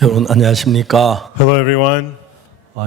여러분 안녕하십니까? Hello, everyone.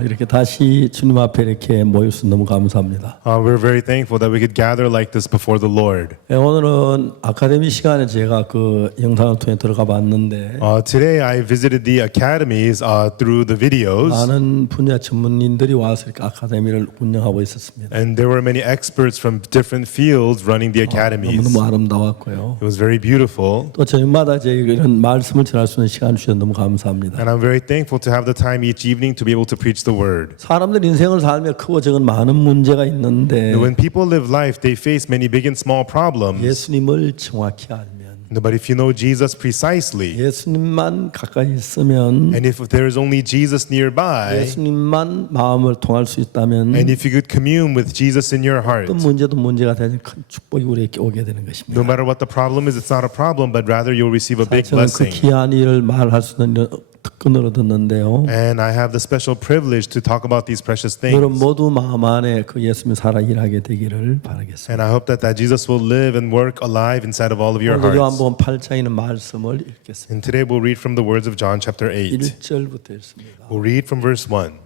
이렇게 다시 주님 앞에 이렇게 모여서 너무 감사합니다. We're very thankful that we could gather like this before the Lord. 오늘은 아카데미 시간에 제가 그 영상을 통해 들어가 봤는데 Today, I visited the academies through the videos, 많은 분야 전문인들이 와서 이렇게 아카데미를 운영하고 있었습니다. and there were many experts from different fields running the academies. 너무너무 아름다웠고요. It was very beautiful, 또 저녁마다 저희가 이런 말씀을 전할 수 있는 시간 주셔서 너무 감사합니다. and I'm very thankful to have the time each evening to be able to preach the word. 사람들 인생을 살며 크고 작은 많은 문제가 있는데 When people live life, they face many big and small problems. 예수님을 정확히 알면 But if you know Jesus precisely, 예수님만 가까이 있으면 and if there is only Jesus nearby, 예수님만 마음을 통할 수 있다면 and if you could commune with Jesus in your heart, 어떤 문제도 문제가 되는 큰 축복이 우리에게 오게 되는 것입니다. no matter what the problem is, it's not a problem, but rather you'll receive a big 저는 그 blessing. 귀한 일을 말할 수 있는 특권을 얻었는데요. And I have the special privilege to talk about these precious 여러분 things. 모두 마음 안에 그 예수님이 살아 일하게 되기를 바라겠습니다. And I hope that Jesus will live and work alive inside of all of your 오늘 hearts. 요한복음 8장에 있는 말씀을 읽겠습니다. And today we'll read from the words of John chapter 8. 1절부터 읽습니다. We'll read from verse 1.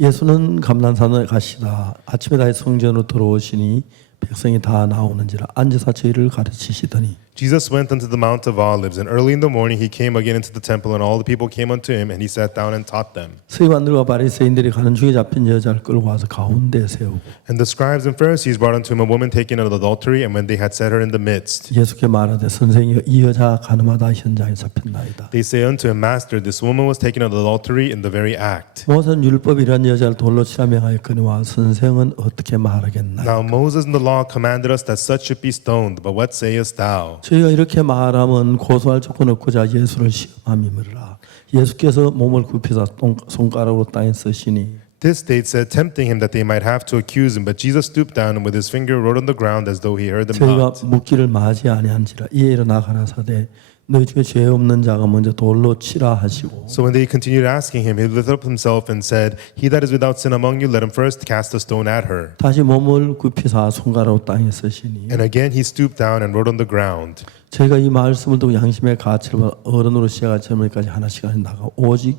예수는 감난산에 가시다 아침에 다시 성전으로 들어오시니 백성이 다 나오는지라 앉아서 저희를 가르치시더니 Jesus went unto the Mount of Olives, and early in the morning he came again into the temple, and all the people came unto him, and he sat down and taught them. 서기관들과 바리새인들이 가는 중에 잡힌 여자를 끌고 와서 가운데 세우고 And the scribes and Pharisees brought unto him a woman taken in adultery, and when they had set her in the midst, 예수께 말하되 선생이 이 여자 가늠하다 현장에 잡혔나이다. they say unto him, Master, this woman was taken in adultery in the very act. 모세는 율법이 이런 여자를 돌로 치라 명하였거니와 선생은 어떻게 말하겠나요? Now Moses in the law commanded us that such should be stoned, but what sayest thou? 저희가 이렇게 말하면 고소할 조건 없고자 예수를 시험함이므라. 예수께서 몸을 굽히사 손가락으로 땅에 쓰시니 This they said, tempting him that they might have to accuse him. But Jesus stooped down and with his finger wrote on the ground as though he heard them 저희가 not. 묻기를 마지 아니한지라 이에 일어나 가라사대 너희 중에 죄 없는 자가 먼저 돌로 치라 하시고 So when they continued asking him, he lifted up himself and said, He that is without sin among you, let him first cast a stone at her. 다시 몸을 굽히사 손가락으로 땅에 쓰시니 And again he stooped down and wrote on the ground. 저희가 이 말씀을 듣고 양심의 가치를 어른으로 시작한 젊은이까지 하나씩 나가 오직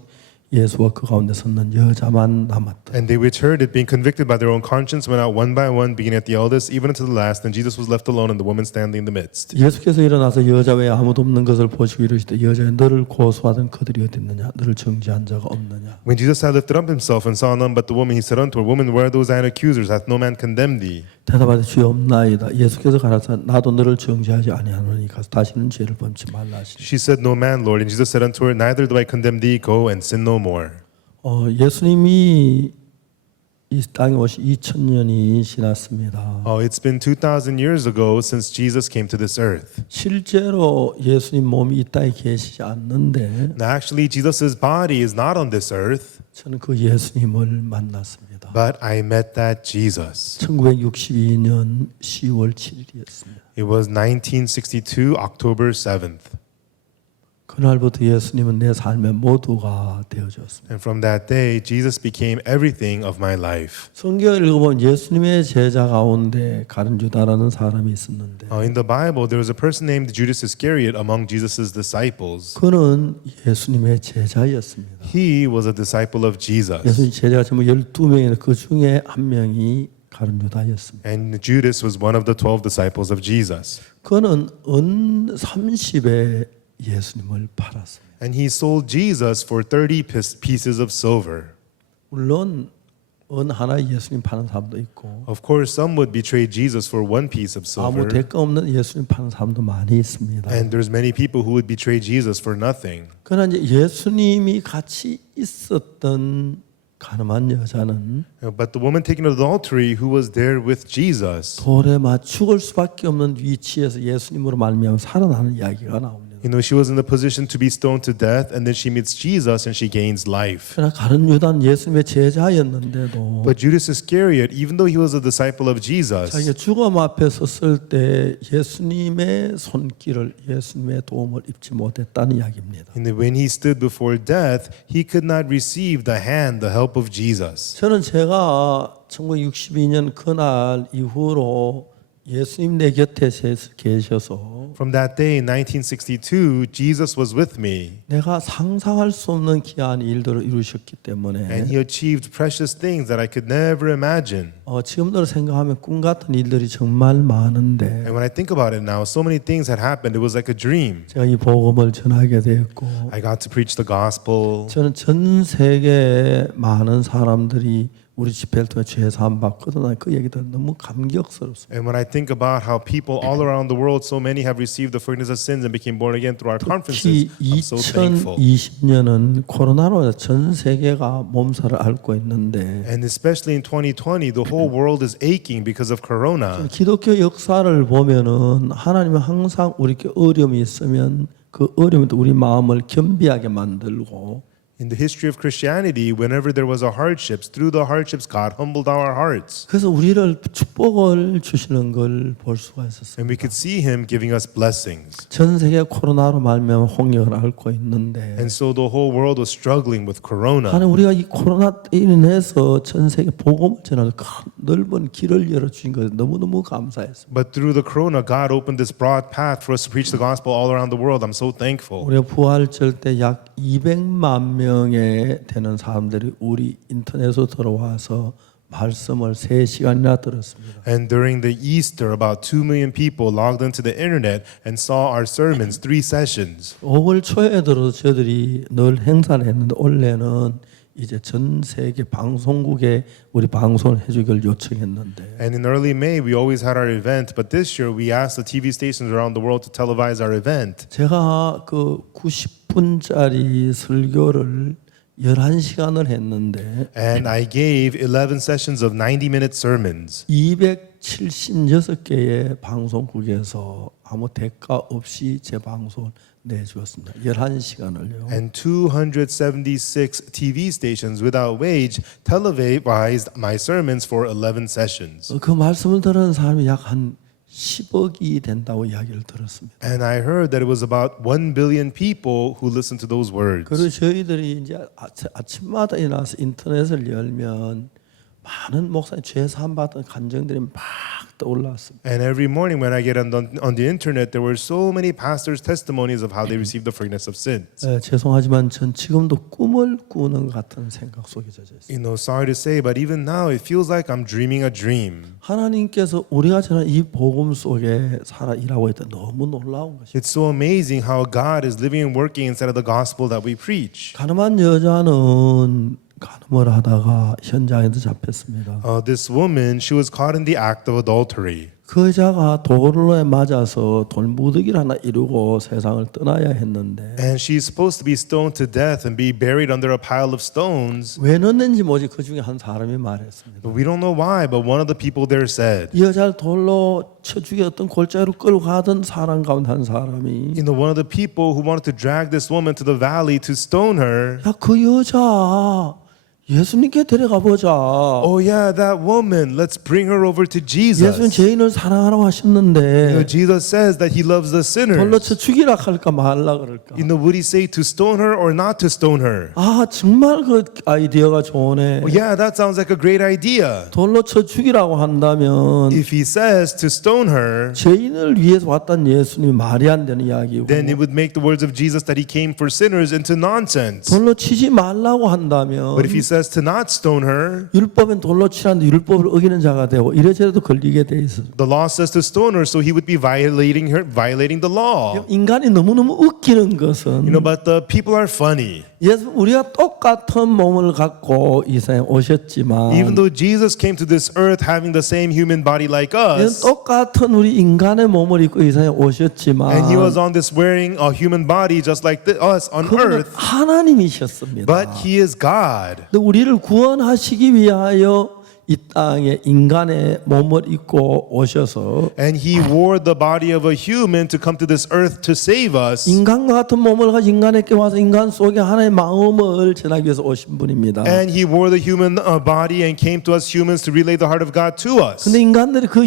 예수와 그 가운데 섰는 여자만 남았다. And they which heard it, being convicted by their own conscience, went out one by one, beginning at the eldest, even unto the last. And Jesus was left alone, and the woman standing in the midst. 예수께서 일어나서 여자 외에 아무도 없는 것을 보시고 이르시되 여자여 너를 고소하던 그들이 어디 있느냐 너를 정죄한 자가 없느냐. When Jesus had lifted up himself and saw none but the woman, he said unto her, Woman, where are those thine accusers? Hath no man condemned thee? 대답하되 주여 없나이다. 예수께서 가라사 나도 너를 정죄하지 아니하노니 가서 다시는 죄를 범치 말라 하시니. She said, No man, Lord. And Jesus said unto her, Neither do I condemn thee. Go and sin no more. 예수님이 이 땅에 오시 2000년이 지났습니다. It's been 2,000 years ago since Jesus came to this earth. 실제로 예수님 몸이 이 땅에 계시지 않는데 Now, actually, Jesus' body is not on this earth, 저는 그 예수님을 만났습니다. but I met that Jesus. 1962년 10월 7일이었습니다. It was 1962, October 7th. 그날부터 예수님은 내 삶의 모두가 되어졌습니다. And from that day, Jesus became everything of my life. 성경을 읽어보면 예수님의 제자 가운데 가룟 유다라는 사람이 있었는데 In the Bible, there was a person named Judas Iscariot among Jesus' disciples. 그는 예수님의 제자였습니다. He was a disciple of Jesus. 예수님 제자가 전부 12명인데 그 중에 한 명이 가룟 유다였습니다. And Judas was one of the 12 disciples of Jesus. 그는 은 30에 예수님을 팔았습니다. And he sold Jesus for 30 pieces of silver. 물론 은 하나에 예수님 파는 사람도 있고 Of course, some would betray Jesus for one piece of 아무 silver. 대가 없는 예수님 파는 사람도 많이 있습니다. And there's many people who would betray Jesus for nothing. 그러나 이제 예수님이 같이 있었던 가늠한 여자는 But the woman taken in adultery who was there with Jesus, 돌에 맞 죽을 수밖에 없는 위치에서 예수님으로 말미암아 살아나는 이야기가 나옵니다. she was in the position to be stoned to death, and then she meets Jesus and she gains life. 그러나 가룟 유다는 예수님의 제자였는데도 But Judas Iscariot, even though he was a disciple of Jesus, 자기가 죽음 앞에 섰을 때 예수님의 손길을 예수님의 도움을 입지 못했다는 이야기입니다. and when he stood before death, he could not receive the hand, the help of Jesus. 저는 제가 1962년 그날 이후로 예수님 내 곁에 계셔서 From that day in 1962, Jesus was with me, 내가 상상할 수 없는 귀한 일들을 이루셨기 때문에 and He achieved precious things that I could never imagine. 지금도 생각하면 꿈 같은 일들이 정말 많은데 And when I think about it now, so many things had happened. It was like a dream. 제가 이 복음을 전하게 되었고 I got to preach the gospel. 저는 전 세계 많은 사람들이 우리 집회를 통해 죄 사함 받거든. 난 그 얘기들 너무 감격스럽습니다. And when I think about how people all around the world, so many have received the forgiveness of sins and became born again through our conferences, 특히 I'm so thankful. 2020년은 코로나로 전 세계가 몸살을 앓고 있는데 And especially in 2020, the whole world is aching because of Corona. 기독교 역사를 보면은 하나님은 항상 우리께 어려움이 있으면 그 어려움이 우리 마음을 겸비하게 만들고 In the history of Christianity, whenever there was a hardships, through the hardships, God humbled our hearts. 그래서 우리를 축복을 주시는 걸 볼 수가 있었어요. And we could see Him giving us blessings. 전 세계 코로나로 말미암아 홍역을 앓고 있는데 And so the whole world was struggling with Corona. 하나님 우리가 이 코로나 인해서 전 세계 복음을 전하는 큰 넓은 길을 열어주신 것에 너무너무 감사했습니다. But through the Corona, God opened this broad path for us to preach the gospel all around the world. I'm so thankful. 우리가 부활절 때 약 200만 명에 되는 사람들이 우리 인터넷으로 들어와서 말씀을 3시간이나 들었습니다. And during the Easter, about 2 million people logged into the internet and saw our sermons, 3 sessions. 5월 초에 들어서 저희들이 늘 행사를 했는데 올해는 이제 전 세계 방송국에 우리 방송을 해주길 요청했는데 And in early May, we always had our event, but this year we asked the TV stations around the world to televise our event. 제가 그 90분짜리 설교를 11시간을 했는데 And I gave 11 sessions of 90-minute sermons. 276개의 방송국에서 아무 대가 없이 제 방송을 내주었습니다. 11시간을요. And 276 TV stations without wage televised my sermons for 11 sessions. 그 말씀을 들은 사람이 약 한 10억이 된다고 이야기를 들었습니다. And I heard that it was about 1 billion people who listened to those words. 그리고 저희들이 이제 아침마다 일어나서 인터넷을 열면 많은 목사님 죄 사함 받은 간증들이 막 떠올랐습니다. And every morning when I get on the internet, there were so many pastors' testimonies of how they received the forgiveness of sins. 죄송하지만 전 지금도 꿈을 꾸는 것 같은 생각 속에 젖어 있어요. You know, sorry to say, but even now it feels like I'm dreaming a dream. 하나님께서 우리가 전한 이 복음 속에 살아 일하고 있다. 너무 놀라운 것이죠. It's so amazing how God is living and working inside of the gospel that we preach. 가늠한 여자는 간음을 하다가 현장에서 잡혔습니다. This woman, she was caught in the act of adultery. 그 여자가 돌로에 맞아서 돌무더기를 하나 이루고 세상을 떠나야 했는데 And she's supposed to be stoned to death and be buried under a pile of stones. 왜 넣는지 뭐지 그 중에 한 사람이 말했습니다. But we don't know why, but one of the people there said, 이 여자를 돌로 쳐 죽였던 골짜기로 끌고 가던 사람 가운데 한 사람이 you know, one of the people who wanted to drag this woman to the valley to stone her, 야 그 여자 예수님께 데려가 보자. oh yeah, that woman, let's bring her over to 예수님 Jesus. 죄인을 사랑하라고 You know, 하셨는데 Jesus says that he loves the 돌로 sinners. 쳐 죽이라 할까 말라 그럴까. You know, would he say to stone her or not to stone her? 아 정말 그 아이디어가 좋네. Oh yeah, that sounds like a great idea. 돌로 쳐 죽이라고 한다면 If he says to stone her, 죄인을 위해서 왔던 예수님이 말이 안 되는 이야기고 then it would make the words of Jesus that he came for sinners into nonsense. 돌로 치지 말라고 한다면 But if he says to not stone her, 율법엔 돌로 치라는데 율법을 어기는 자가 되고 이래저래도 걸리게 돼 있어. the law says to stone her, so he would be violating the law. 인간이 너무너무 웃기는 것은 You know, but the people are funny. 예수 우리가 똑같은 몸을 갖고 이 세상에 오셨지만 Even though Jesus came to this earth having the same human body like us, 똑같은 우리 인간의 몸을 입고 이 세상에 오셨지만 and he was on this wearing a human body just like us on 그분은 earth, 하나님이셨습니다. but he is God. 근데 우리를 구원하시기 위하여 이 땅에 인간의 몸을 입고 오셔서 And he wore the body of a human to come to this earth to save us. 인간과 같은 몸을 가지고 인간에게 와서 인간 속에 하나님의 마음을 전하기 위해서 오신 분입니다. And he wore the human body and came to us humans to relay the heart of God to us. 근데 인간들이 그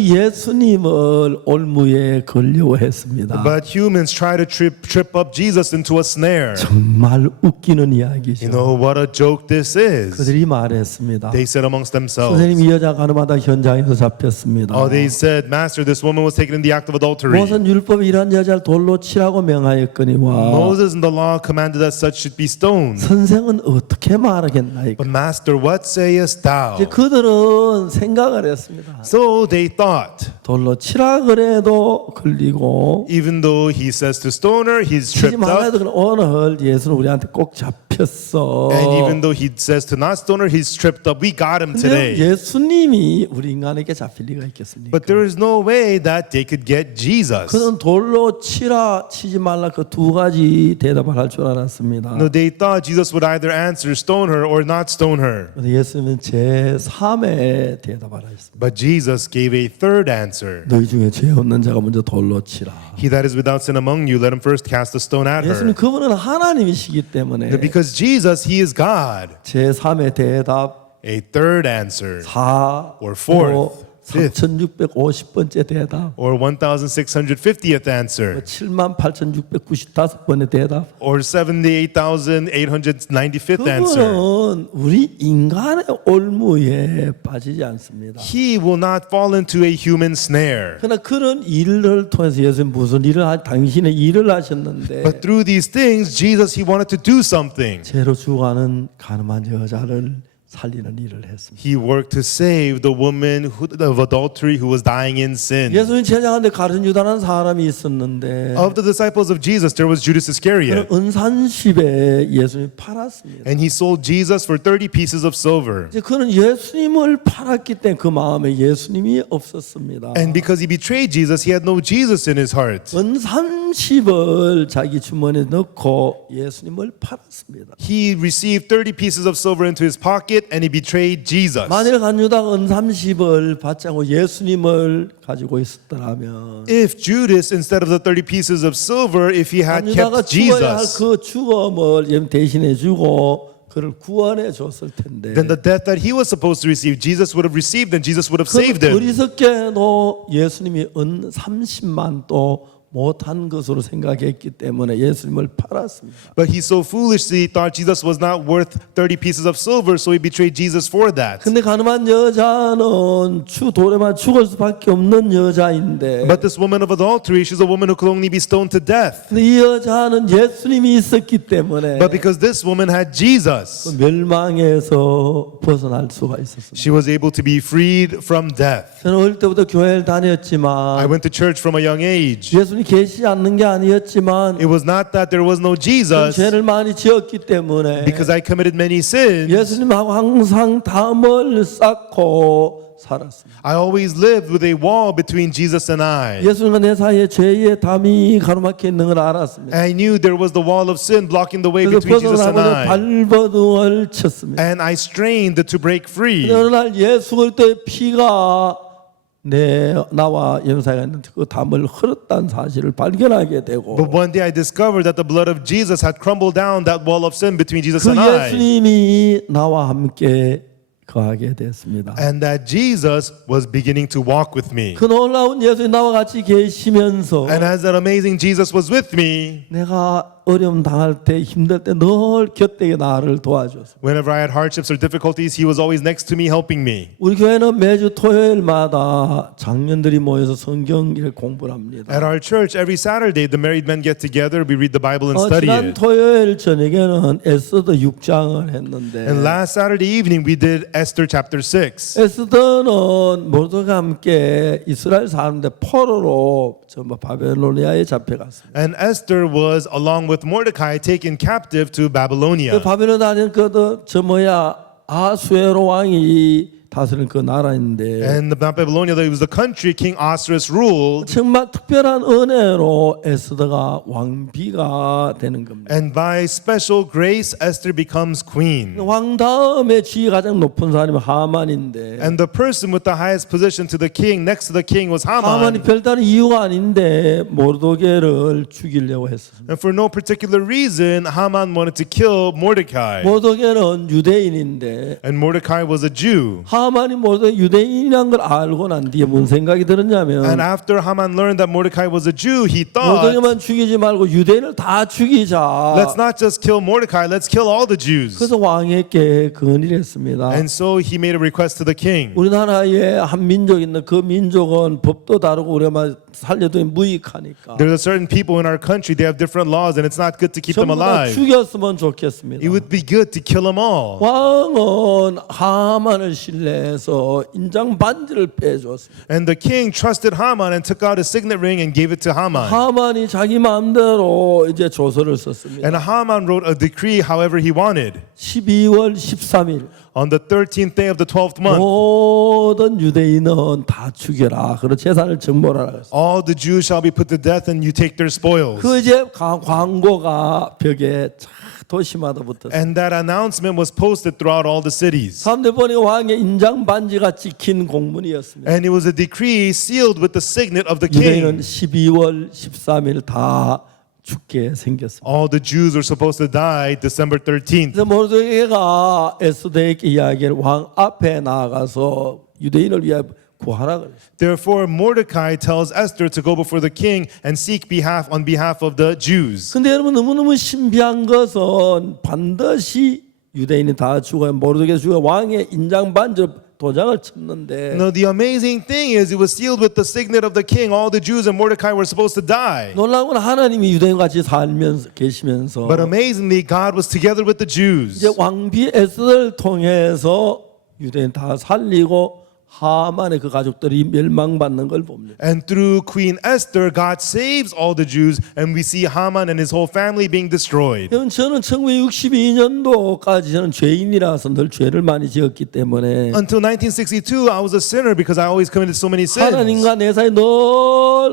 예수님을 올무에 걸려고 했습니다. But humans try to trip up Jesus into a snare. 정말 웃기는 You 이야기죠. know what a joke this is. 그들이 말했습니다. They said amongst themselves, 선생님 선생님 이 여자 가늠하다 현장에서 잡혔습니다. Oh, they said, Master, this woman was taken in the act of adultery. 모세는 율법에 이러한 여자를 돌로 치라고 명하였거니와 Moses in the law commanded that such should be stoned. 선생은 어떻게 말하겠나이까? But Master, what sayest thou? 이제 그들은 생각을 했습니다. So they thought, 돌로 치라 그래도 걸리고 even though he says to stone her, he's 치지 tripped 말아도 up. 그럼 오늘 예수는 우리한테 꼭 잡혔어. And even though he says to not stone her, he's tripped up. We got him 근데 today. 예수님이 우리 인간에게 잡힐 리가 있겠습니까? But there is no way that they could get Jesus. 그는 돌로 치라 치지 말라 그 두 가지 대답을 할 줄 알았습니다. No, they thought Jesus would either answer stone her or not stone her. 근데 예수님은 제3의 대답을 하셨습니다. But Jesus gave a third answer. 너희 중에 죄 없는 자가 먼저 돌로 치라. He that is without sin among you, let him first cast a stone at 예수님 her. 그분은 하나님이시기 때문에 Because Jesus, he is God. 제3의 대답 A third answer, 4, Or fourth, fifth. 3650번째 대답 or 1,650th answer, 78,695번의 대답 or 78,895th answer. 그분은 우리 인간의 올무에 빠지지 않습니다. He will not fall into a human snare. 그러나 그런 일을 통해서 예수님 무슨 일을 당신의 일을 하셨는데 But through these things, Jesus, he wanted to do something. 죄로 죽어가는 가늠한 여자를 살리는 일을 했습니다. He worked to save the woman of adultery who was dying in sin. 예수님 제자가운데 가룟 유다라는 사람이 있었는데 Of the disciples of Jesus, there was Judas Iscariot. 그는 은산십에 예수님이 팔았습니다. And he sold Jesus for 30 pieces of silver. 이제 그는 예수님을 팔았기 때문에 그 마음에 예수님이 없었습니다. And because he betrayed Jesus, he had no Jesus in his heart. 은30을 자기 주머니에 넣고 예수님을 팔았습니다. He received 30 pieces of silver into his pocket and he betrayed Jesus. 만일 간유다가 은30을 받지 않고 예수님을 가지고 있었더라면 If Judas, instead of the 30 pieces of silver, if he had 간유다가 kept 죽어야 할 Jesus, 그 죽음을 예수님 대신해 주고 그를 구원해 줬을 텐데 then the death that he was supposed to receive, Jesus would have received and Jesus would have 그 saved him. 어리석게도 예수님이 은30만 또 못한 것으로 생각했기 때문에 예수님을 팔았습니다. But he so foolishly thought Jesus was not worth 30 pieces of silver, so he betrayed Jesus for that. 근데 가늠한 여자는 돌에만 죽을 수밖에 없는 여자인데 But this woman of adultery, she's a woman who could only be stoned to death. 근데 이 여자는 예수님이 있었기 때문에 But because this woman had Jesus, 멸망에서 벗어날 수가 있었습니다. she was able to be freed from death. 저는 어릴 때부터 교회를 I 다녔지만 went to church from a young age. 예수님이 계시지 않는 게 아니었지만 It was not that there was no Jesus, 죄를 많이 지었기 때문에 because I committed many sins. 예수님하고 항상 담을 쌓고 살았습니다. I always lived with a wall between Jesus and I. 예수님과 내 사이에 죄의 담이 가로막혀 있는 걸 알았습니다. I knew there was the wall of sin blocking the way 그래서 between Jesus and 벗어나고자 I. 발버둥을 쳤습니다. And I strained to break free. 근데 어느 날 예수 그리스도의 피가 나와 연사가 있는데 그 담을 흘렀다는 사실을 발견하게 되고 But one day I discovered that the blood of Jesus had crumbled down that wall of sin between Jesus 그 and I. 예수님이 나와 함께 거하게 됐습니다. And that Jesus was beginning to walk with me. 그 놀라운 예수님 나와 같이 계시면서 And as that amazing Jesus was with me, 내가 어려움 당할 때 힘들 때 늘 곁에 나를 도와줬습니다. whenever I had hardships or difficulties, he was always next to me helping me. 우리 교회는 매주 토요일마다 장년들이 모여서 성경을 공부를 합니다. At our church, every Saturday, the married men get together, we read the Bible and study 지난 it. 토요일 저녁에는 에스더 6장을 했는데 And last Saturday evening, we did Esther chapter 6. 에스더는 모르드가 함께 이스라엘 사람들 포로로 전부 바벨로니아에 잡혀갔습니다. And Esther was, along with Mordecai, taken captive to 그 Babylonia. 바벨로니아는 아수에로 왕이 다스린 그 나라인데 And the Babylonia, it was the country King Ahasuerus ruled. 정말 특별한 은혜로 에스더가 왕비가 되는 겁니다. And by special grace, Esther becomes queen. 왕 다음에 지위 가장 높은 사람이 하만인데 And the person with the highest position to the king, next to the king, was 하만이 Haman. 별다른 이유가 아닌데 모르드게를 죽이려고 했습니다. And for no particular reason, Haman wanted to kill Mordecai. 모르드게는 유대인인데 And Mordecai was a Jew. 하만이 모두 유대인이란 걸 알고 난 뒤에 무슨 생각이 들었냐면 And after Haman learned that Mordecai was a Jew, he thought, 모두만 죽이지 말고 유대인을 다 죽이자. let's not just kill Mordecai, let's kill all the Jews. 그래서 왕에게 건의를 했습니다. And so he made a request to the king. 우리나라에 한 민족 있는 그 민족은 법도 다르고 우리가 살려도 무익하니까 There's a certain people in our country, they have different laws and it's not good to keep them 전부 다 alive. 죽였으면 좋겠습니다. It would be good to kill them all. 왕은 하만을 신뢰해서 인장 반지를 빼줬습니다. And the king trusted Haman and took out a signet ring and gave it to Haman. 하만이 자기 마음대로 이제 조서를 썼습니다. And Haman wrote a decree however he wanted. 12월 13일 On the 13th day of the 12th month, 모든 유대인은 다 죽여라. 그리고 재산을 정벌하라 했어요. all the Jews shall be put to death and you take their spoils. 그 이제 광고가 벽에 쫙 도시마다 붙었어요. And that announcement was posted throughout all the cities. 사람들 보니까 왕의 인장 반지가 찍힌 공문이었습니다. And it was a decree sealed with the signet of the 유대인은 king. 12월 13일 다 죽게 생겼습니다. All the Jews were supposed to die December 13th. 그래서 모르드게가 에스더에게 이야기를 왕 앞에 나가서 유대인을 위하여 구하라 그랬어요. Therefore, Mordecai tells Esther to go before the king and seek on behalf of the Jews. 근데 여러분 너무너무 신비한 것은 반드시 유대인이 다 죽어야 모르드게 죽어 왕의 인장 반지로 도장을 쳤는데 Now, the amazing thing is, it was sealed with the signet of the king. All the Jews and Mordecai were supposed to die. 놀라운 건 하나님이 유대인과 같이 살면서 계시면서 But amazingly, God was together with the Jews. 이제 왕비 에스더를 통해서 유대인 다 살리고 하만의 그 가족들이 멸망받는 걸 봅니다. And through Queen Esther, God saves all the Jews, and we see Haman and his whole family being destroyed. 여러분 저는 1962년도까지 저는 죄인이라서 늘 죄를 많이 지었기 때문에 Until 1962, I was a sinner because I always committed so many sins. 하나님과 내 사이 늘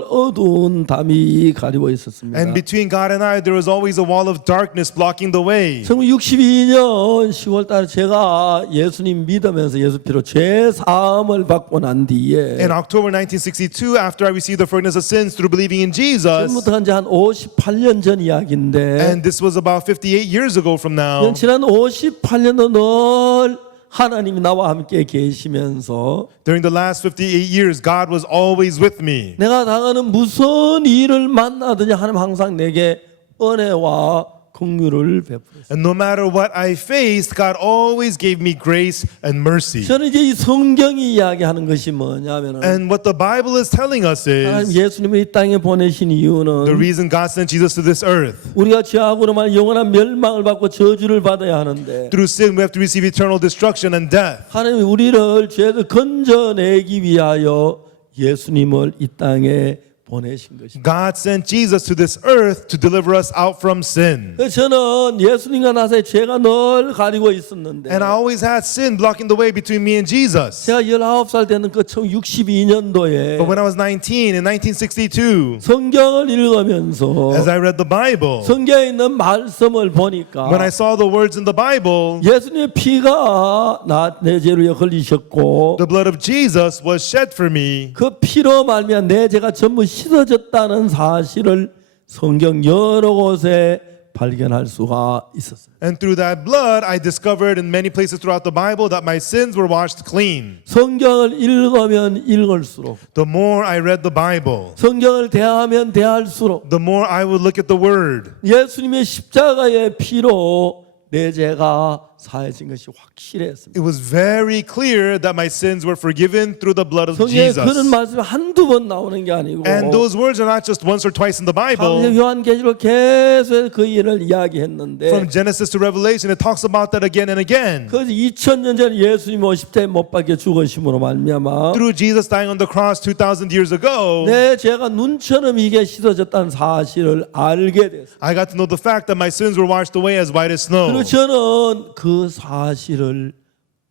어두운 담이 가리고 있었습니다. And between God and I, there was always a wall of darkness blocking the way. 1962년 10월 달에 제가 예수님 믿으면서 예수 피로 죄 사함을 받고 난 뒤에 In October 1962, after I received the forgiveness of sins through believing in Jesus, 지금부터 이제 한 58년 전 이야기인데 and this was about 58 years ago from now, 지난 58년도 늘 하나님이 나와 함께 계시면서 during the last 58 years, God was always with me. 내가 당하는 무슨 일을 만나든지 하나님 항상 내게 은혜와 긍휼을 베풀었어요. And no matter what I faced, God always gave me grace and mercy. 저는 이제 이 성경이 이야기하는 것이 뭐냐면은 And what the Bible is telling us 하나님 is 예수님을 이 땅에 보내신 the 이유는 reason God sent Jesus to this earth. 우리가 죄악으로 말 영원한 멸망을 받고 저주를 받아야 하는데 Through sin, we have to receive eternal destruction and death. 하나님이 우리를 죄를 건져내기 위하여 예수님을 이 땅에 보내신 것입니다. God sent Jesus to this earth to deliver us out from sin. 그래서 저는 예수님과 나 사이 죄가 늘 가리고 있었는데 And I always had sin blocking the way between me and Jesus. 제가 19살 되는 그 1962년도에 But when I was 19 in 1962, 성경을 읽으면서 as I read the Bible, 성경에 있는 말씀을 보니까 when I saw the words in the Bible, 예수님의 피가 내 죄를 흘리셨고 the blood of Jesus was shed for me. 그 피로 말미암아 내 죄가 전부 씻어졌다는 사실을 성경 여러 곳에 발견할 수가 있었어요. And through that blood, I discovered in many places throughout the Bible that my sins were washed clean. 성경을 읽으면 읽을수록 The more I read the Bible, 성경을 대하면 대할수록 the more I would look at the Word. 예수님의 십자가의 피로 내 죄가 사해진 것이 확실했습니다. It was very clear that my sins were forgiven through the blood of 성경에 Jesus. 그런 말씀이 한두 번 나오는 게 아니고 And those words are not just once or twice in the Bible. 요한계시록 계속 그 일을 이야기했는데 From Genesis to Revelation, it talks about that again and again. 그 2000년 전에 예수님 50대에 못 박혀 죽으심으로 말미암아 Through Jesus dying on the cross 2,000 years ago, 내 죄가 눈처럼 이게 씻어졌다는 사실을 알게 됐어요. I got to know the fact that my sins were washed away as white as snow. 그리고 저는 그 사실을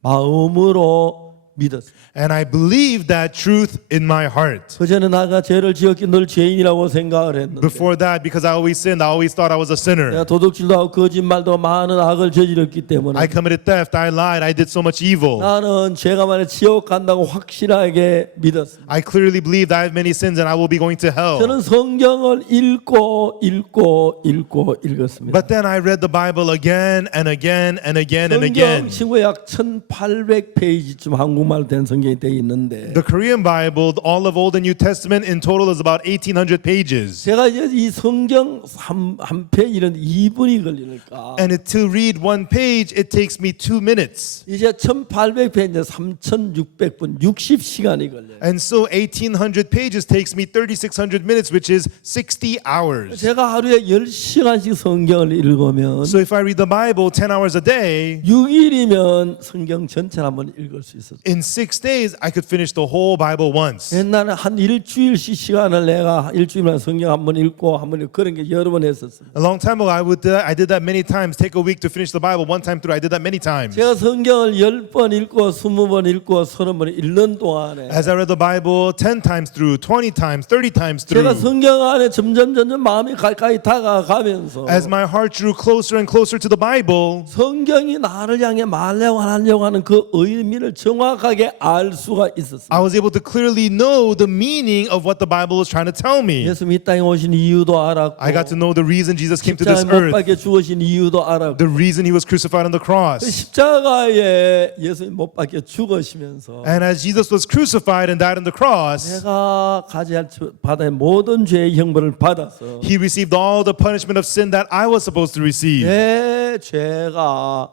마음으로 믿었어요. And I believed that truth in my heart. 그전에 내가 죄를 지었기 늘 죄인이라고 생각을 했는데 Before that, because I always sinned, I always thought I was a sinner. 내가 도둑질도 하고 거짓말도 많은 악을 저질렀기 때문에 I committed theft, I lied, I did so much evil. 나는 죄가 만에 지옥 간다고 확실하게 믿었습니다. I clearly believed I have many sins and I will be going to hell. 저는 성경을 읽고 읽었습니다. But then I read the Bible again and again and again and 성경 again. 신구 약 1800페이지쯤 한국말 한국말로 된 성경이 돼 있는데 The Korean Bible, all of Old and New Testament in total is about 1,800 pages. 제가 이제 이 성경 한 페이지는 2분이 걸리니까 And to read one page, it takes me 2 minutes. 이제 1800페이지 3600분 60시간이 걸려요. And so 1,800 pages takes me 3,600 minutes, which is 60 hours. 제가 하루에 10시간씩 성경을 읽으면 So if I read the Bible 10 hours a day, 6일이면 성경 전체를 한번 읽을 수 있었어요. in 6 days, I could finish the whole Bible once. 옛날에 한 일주일씩 시간을 내가 일주일만 성경 한번 읽고 한번 읽고 그런 게 여러 번 했었어요. A long time ago, I did that many times. Take a week to finish the Bible one time through. I did that many times. 제가 성경을 10번 읽고 20번 읽고 30번 읽는 동안에 As I read the Bible 10 times through, 20 times, 30 times 제가 through, 성경 안에 점점 마음이 가까이 다가가면서 as my heart drew closer and closer to the Bible, 성경이 나를 향해 말하려고 하는 그 의미를 정확하게 알 수가 있었어요. I was able to clearly know the meaning of what the Bible was trying to tell me. 예수님 이 땅에 오신 이유도 알았고 I got to know the reason Jesus came to this 십자가에 못 earth, 박혀 죽으신 이유도 알았고 the reason he was crucified on the 그 cross. 십자가에 예수님 못 박혀 죽으시면서 And as Jesus was crucified and died on the cross, 내가 가져야 할 받아야 모든 죄의 형벌을 받아서 he received all the punishment of sin that I was supposed to receive. 내 죄가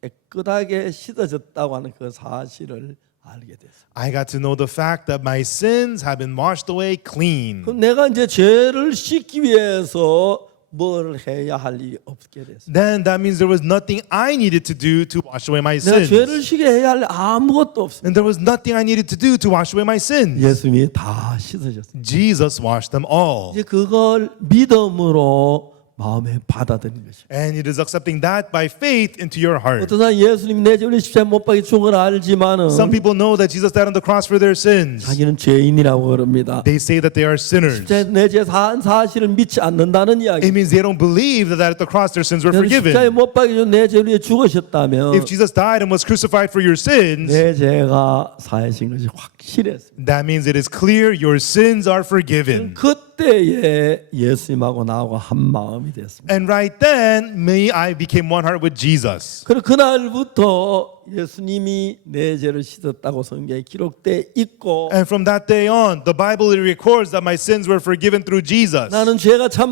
깨끗하게 씻어졌다고 하는 그 사실을 알게 됐어요. I got to know the fact that my sins have been washed away clean. 그럼 내가 이제 죄를 씻기 위해서 뭘 해야 할 일이 없게 됐어요. Then that means there was nothing I needed to do to wash away my 내가 죄를 sins. 씻게 해야 할 아무것도 없어요. And there was nothing I needed to do to wash away my sins. 예수님이 다 씻으셨어요. Jesus washed them all. 이제 그걸 믿음으로 마음에 받아들이는 것이죠. And it is accepting that by faith into your heart. 어떤 사람 예수님이 내 죄를 십자가에 못 박혀 죽은 걸 알지만은 Some people know that Jesus died on the cross for their sins. 자기는 죄인이라고 그럽니다. They say that they are sinners. 내 죄 산 사실을 믿지 않는다는 It 이야기. means they don't believe that at the cross their sins were 십자가에 forgiven. 못 박혀 내 죄를 위해 죽으셨다면 If Jesus died and was crucified for your sins, 내 죄가 사해진 것이 확실했어요. that means it is clear your sins are forgiven. 그때에 예수님하고 나하고 한 마음이 됐습니다. And right then, I became one heart with Jesus. 그리고 그날부터 예수님이 내 죄를 씻었다고 성경에 기록돼 있고 And from that day on, the Bible records that my sins were forgiven through Jesus. 나는 죄가 참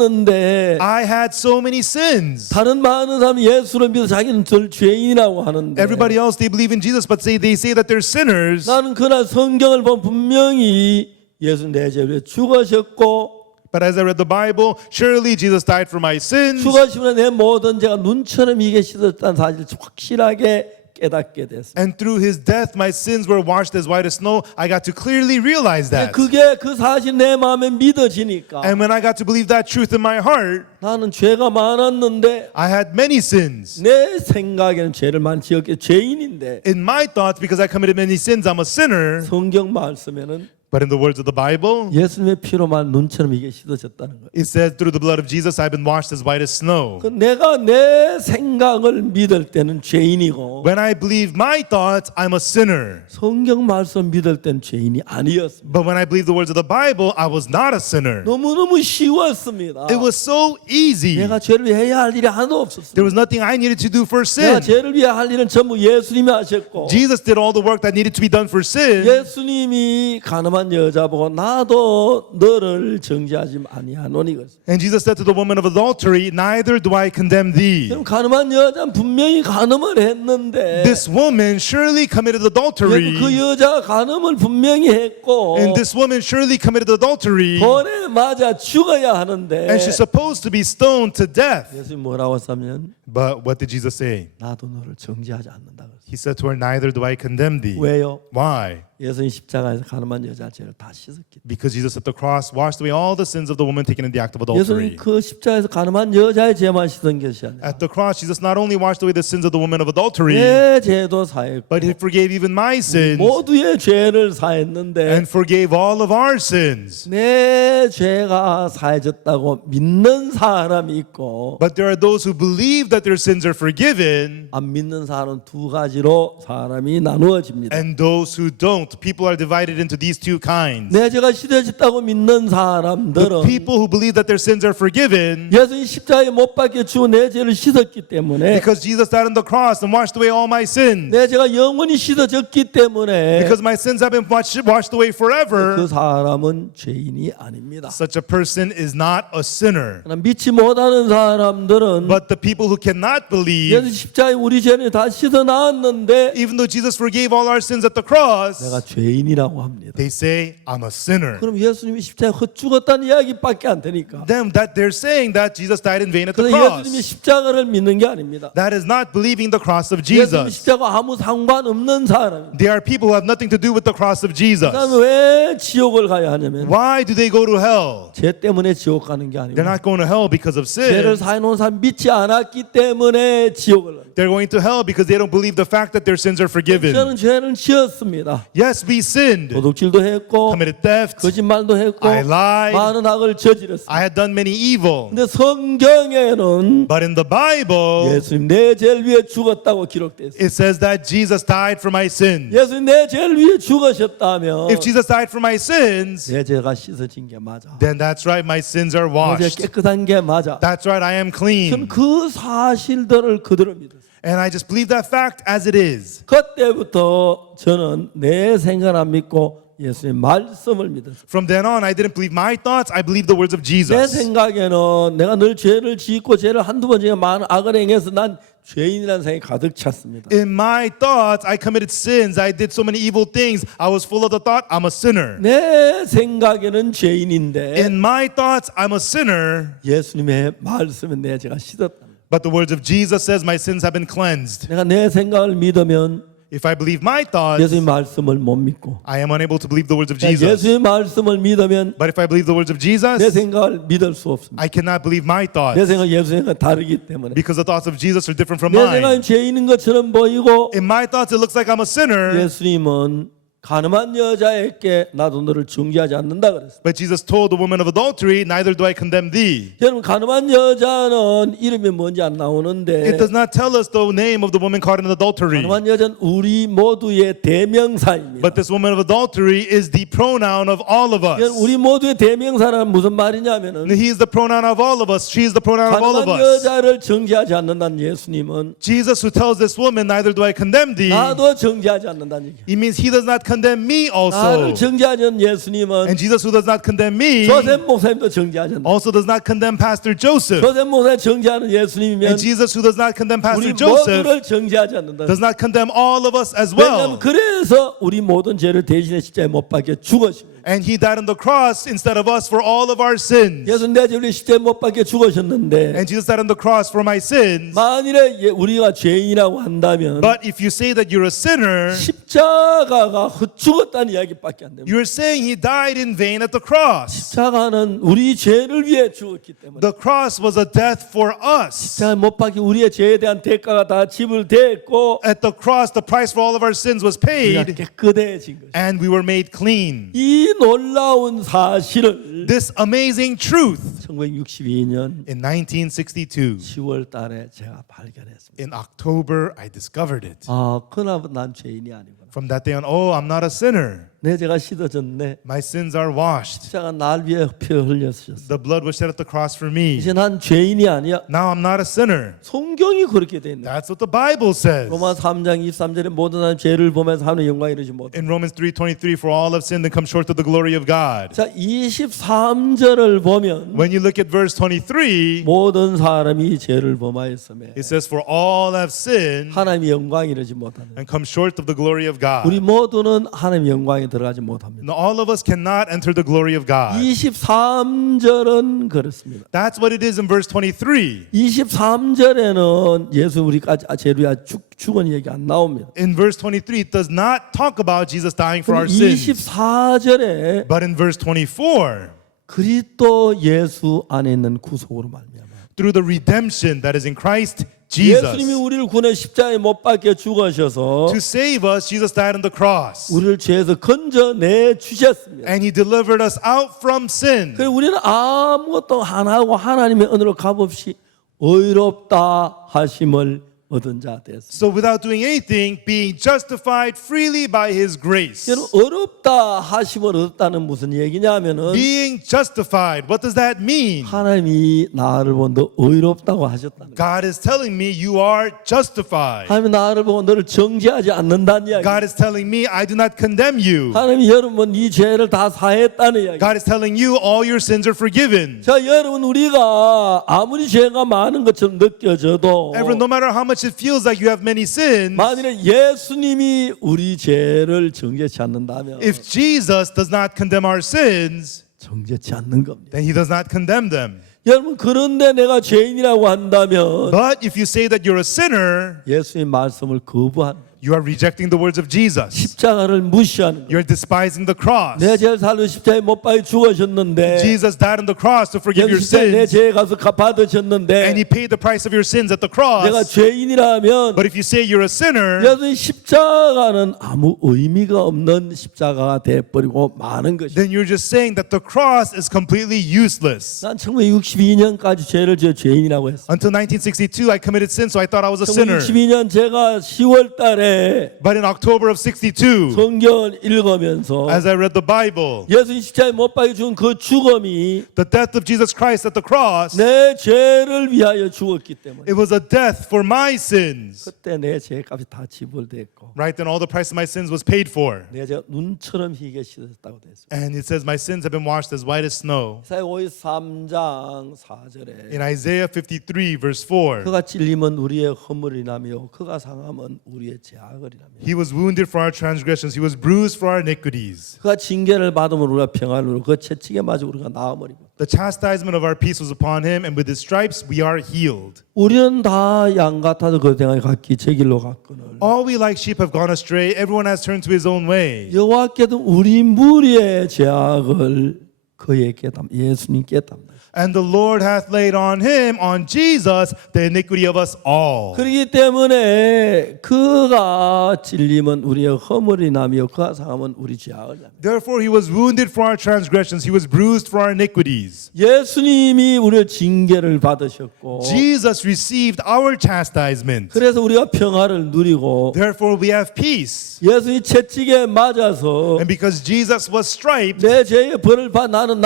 많았는데 I had so many sins. 다른 많은 사람은 예수를 믿어 자기는 절 죄인이라고 하는데 Everybody else, they believe in Jesus, but they say that they're sinners. 나는 그날 성경을 보면 분명히 예수 내 죄를 위해 죽으셨고 But as I read the Bible, surely Jesus died for my sins. 죽으시면 내 모든 죄가 눈처럼 이게 씻었다는 사실을 확실하게 깨닫게 됐어요. And through his death, my sins were washed as white as snow. I got to clearly realize that. 그게 그 사실 내 마음에 믿어지니까 And when I got to believe that truth in my heart, 나는 죄가 많았는데 I had many sins. 내 생각에는 죄를 많이 지었게 죄인인데 In my thoughts, because I committed many sins, I'm a sinner. 성경 말씀에는 But in the words of the Bible, 예수님의 피로만 눈처럼 이게 씻어졌다는 거예요. it says, through the blood of Jesus, I've been washed as white as snow. 그 내가 내 생각을 믿을 때는 죄인이고 When I believe my thoughts, I'm a sinner. 성경 말씀 믿을 때는 죄인이 아니었습니다. But when I believe the words of the Bible, I was not a sinner. 너무너무 쉬웠습니다. It was so easy. 내가 죄를 해야 할 일이 하나도 없었습니다. There was nothing I needed to do for 내가 sin. 죄를 위해 할 일은 전부 예수님이 하셨고 Jesus did all the work that needed to be done for sin. 예수님이 가늠한 여자 보고 나도 너를 정죄하지 아니하노니 그랬어요. And Jesus said to the woman of adultery, neither do I condemn thee. 그럼 가늠한 여자는 분명히 가늠을 했는데 This woman surely committed adultery. 그 여자가 가늠을 분명히 했고 And this woman surely committed adultery. 벌에 맞아 죽어야 하는데 And she's supposed to be stoned to death. 예수님 뭐라고 했냐면 But what did Jesus say? 나도 너를 정죄하지 않는다 그랬어요. He said to her, neither do I condemn thee. 왜요? Why? 예수님 십자가에서 가늠한 여자 죄를 다 씻었기 때문에. Because Jesus at the cross washed away all the sins of the woman taken in the act of adultery. 예수님 그 십자가에서 가늠한 여자의 죄만 씻은 것이 아니라 At the cross, Jesus not only washed away the sins of the woman of adultery, 내 죄도 사했고 but he forgave even my sins 모두의 죄를 사했는데 and forgave all of our sins. 내 죄가 사해졌다고 믿는 사람이 있고 But there are those who believe that their sins are forgiven, 안 믿는 사람은 두 가지로 사람이 나누어집니다. and those who don't. don't. People are divided into these two kinds. 내 죄가 씻어졌다고 믿는 The 사람들은 people who believe that their sins are forgiven 예수님 십자가에 못 박혀 죽어 내 죄를 씻었기 때문에 because Jesus died on the cross and washed away all my sins. 내 죄가 영원히 씻어졌기 때문에 Because my sins have been washed away forever. 그 사람은 죄인이 아닙니다. Such a person is not a sinner. 그러나 믿지 못하는 사람들은 But the people who cannot believe, 예수 십자가에 우리 죄를 다 씻어 나왔는데 even though Jesus forgave all our sins at the cross, 내가 죄인이라고 합니다. they say, I'm a sinner. 그럼 예수님이 십자가에 헛죽었다는 이야기밖에 안 되니까. Then that they're saying that Jesus died in vain at the 그래서 예수님이 cross. 십자가를 믿는 게 아닙니다. That is not believing the cross of 예수님 Jesus. 십자가 아무 상관없는 사람입니다. They are people who have nothing to do with the cross of Jesus. 그다음에 왜 지옥을 가야 하냐면 Why do they go to hell? 죄 때문에 지옥 가는 게 They're 아니고 not going to hell because of 죄를 sin. 사해놓은 사람 믿지 않았기 때문에 지옥을 가요. They're going to hell because they don't believe the fact that their sins are forgiven. 저는 죄를 지었습니다. Yes, we sinned, 도둑질도 했고 committed theft, 거짓말도 했고 I lied. 많은 악을 저질렀습니다. I had done many evil. 근데 성경에는 But in the Bible, 예수님 내 죄를 위해 죽었다고 기록되어 있습니다. it says that Jesus died for my sins. 예수님 내 죄를 위해 죽으셨다면 If Jesus died for my sins, 내 죄가 씻어진 게 맞아. then that's right, my sins are 내 죄 washed. 깨끗한 게 맞아. That's right, I am 저는 clean. 그 사실들을 그대로 믿었어요. And I just believe that fact as it is. 그때부터 저는 내 생각 안 믿고 예수님 말씀을 믿었어요. From then on, I didn't believe my thoughts, I believed the words of 내 Jesus. 생각에는 내가 늘 죄를 짓고 죄를 한두 번 중에 많은 악을 행해서 난 죄인이라는 생각이 가득 찼습니다. In my thoughts, I committed sins. I did so many evil things. I was full of the thought, I'm a sinner. 내 생각에는 죄인인데 In my thoughts, I'm a sinner. 예수님의 말씀은 내 죄가 씻었다. But the words of Jesus says my sins have been cleansed. 내가 내 생각을 믿으면 If I believe my thoughts, 예수님 말씀을 못 믿고 I am unable to believe the words of Jesus. 예수님 말씀을 믿으면 But if I believe the words of 내 Jesus, 생각을 믿을 수 없습니다. I cannot believe my 내 thoughts 생각 예수님과 다르기 때문에 because the thoughts of Jesus are different from 내 mine. 생각은 죄인인 것처럼 보이고 In my thoughts, it looks like I'm a sinner. 예수님은 가늠한 여자에게 나도 너를 중지하지 않는다 그랬어요. But Jesus told the woman of adultery, neither do I condemn thee. 여러분 가늠한 여자는 이름이 뭔지 안 It 나오는데 does not tell us the name of the woman caught in adultery. 가늠한 여자는 우리 모두의 대명사입니다. But this woman of adultery is the pronoun of all of us. 여러분, 우리 모두의 대명사는 무슨 말이냐면은 He is the pronoun of all of us. She is the pronoun of all of 가늠한 us. 여자를 정죄하지 않는다는 예수님은 Jesus who tells this woman, neither do I condemn thee, 나도 정죄하지 않는다는 얘기예요. it means he does not condemn me also. 나를 정죄하지 않는 예수님은 And Jesus who does not condemn me 조셉 목사님도 정죄하지 않는다. also does not condemn Pastor Joseph. 조셉 목사님 정죄하는 예수님이면 And Jesus who does not condemn 우리 Pastor Joseph 모두를 정죄하지 않는다. does not condemn all of us as 왜냐하면 well. 그래서 우리 모든 죄를 대신해 십자가에 못 박혀 죽으십니다. And he died on the cross instead of us for all of our sins. 예수 내 죄를 십자가에 못 박혀 죽으셨는데 And Jesus died on the cross for my sins. 만일에 우리가 죄인이라고 한다면 But if you say that you're a sinner, 십자가가 헛죽었다는 이야기밖에 안 됩니다. you're saying he died in vain at the cross. 십자가는 우리 죄를 위해 죽었기 때문에 The cross was a death for us. 십자가에 못 박혀 우리의 죄에 대한 대가가 다 지불됐고 At the cross, the price for all of our sins was 우리가 paid, 깨끗해진 것입니다. and we were made clean. 이 놀라운 사실을 This amazing truth 1962년 in 1962, 10월 달에 제가 발견했습니다. in October, I discovered it. 아, 그나마 난 죄인이 아니구나. From that day on, oh, I'm not a sinner. 내 죄가 씻어졌네. My sins are washed. 십자가 날 위해 피 흘렸으셨어. The blood was shed at the cross for me. 이제 난 죄인이 아니야. Now I'm not a sinner. 성경이 그렇게 돼 있네. That's what the Bible says. 로마 3장 23절에 모든 사람 죄를 보면서 하는 영광 이루지 못해. In Romans 3:23, for all have sinned and come short of the glory of God. 자, 23절을 보면 When you look at verse 23, 모든 사람이 죄를 범하였으며 it says, for all have sinned 하나님의 영광 이루지 못하는. and come short of the glory of God. 우리 모두는 하나님의 영광에 들어가지 못합니다. Now, all of us cannot enter the glory of God. 23절은 그렇습니다. That's what it is in verse 23. 23절에는 예수 우리까지 죄를 위하여 죽은 얘기 안 나옵니다. In verse 23, it does not talk about Jesus dying for our sins. 24절에 But in verse 24, 그리스도 예수 안에 있는 구속으로 말미암아 through the redemption that is in Christ Jesus. 예수님이 우리를 구원해 십자가에 못 박혀 죽으셔서 To save us, Jesus died on the cross. 우리를 죄에서 건져내 주셨습니다. And he delivered us out from sin. 그리고 우리는 아무것도 안 하고 하나님의 은혜로 값없이 의롭다 하심을 얻은 자 됐습니다. So without doing anything, being justified freely by his grace. 여러분 어렵다 하심을 얻었다는 무슨 얘기냐면은 Being justified, what does that mean? 하나님이 나를 보고 의롭다고 하셨다는 거예요. God is telling me you are justified. 하나님이 나를 보고 너를 정죄하지 않는다는 이야기. God is telling me I do not condemn you. 하나님이 여러분 네 죄를 다 사했다는 이야기. God is telling you all your sins are forgiven. 자, 여러분 우리가 아무리 죄가 많은 것처럼 느껴져도 Everyone, no matter how much it feels like you have many sins, 만일에 예수님이 우리 죄를 정죄치 않는다면 if Jesus does not condemn our sins, 정죄치 않는 겁니다. then he does not condemn them. 여러분 그런데 내가 죄인이라고 한다면 But if you say that you're a sinner, 예수님 말씀을 거부한 you are rejecting the words of Jesus. 십자가를 무시하는 거예요. You're despising the cross. 내 죄를 살려 십자가에 못 박혀 죽으셨는데 Jesus died on the cross to forgive your 십자가에 내 sins, 죄에 가서 받으셨는데 and he paid the price of your sins at the 내가 cross. 죄인이라면 But if you say you're a sinner, 여러분 십자가는 아무 의미가 없는 십자가가 돼버리고 마는 것이죠. then you're just saying that the cross is completely useless. 난 1962년까지 죄를 지어 죄인이라고 했어. Until 1962, I committed sin, so I thought I was a sinner. 1962년 제가 10월 달에 But in October of 62, 성경을 읽으면서 as I read the Bible, 예수님 십자가에 못 박혀 죽은 그 죽음이 the death of Jesus Christ at the cross, 내 죄를 위하여 죽었기 때문에 it was a death for my sins. 그때 내 죄값이 다 지불됐고 Right then, all the price of my sins was paid for. 내 죄가 눈처럼 희게 씻어졌다고 됐습니다. And it says, my sins have been washed as white as snow. 이사야 53장 4절에 In Isaiah 53, verse 4, 그가 찔림은 우리의 허물이라며 그가 상함은 우리의 죄악이라며 he was wounded for our transgressions, he was bruised for our iniquities. 그가 징계를 받음으로 우리가 평안을 누리고 그 채찍에 맞아 우리가 나음을 입었다. The chastisement of our peace was upon him, and with his stripes we are healed. 우리는 다 양 같아서 그 등에 각기 제 길로 갔거늘 All we like sheep have gone astray, everyone has turned to his own way. 여호와께도 우리 무리의 죄악을 그에게 예수님께 담다. And the Lord hath laid on him, on Jesus, the iniquity of us all. 그렇기 때문에 그가 찔림은 우리의 허물이 나며 그가 상함은 우리 죄악을 나며 Therefore he was wounded for our transgressions, he was bruised for our iniquities. 예수님이 우리의 징계를 받으셨고 Jesus received our chastisement. 그래서 우리가 평화를 누리고 Therefore we have peace. 예수님 채찍에 맞아서 And because Jesus was striped, 내 죄의 벌을 받아 나는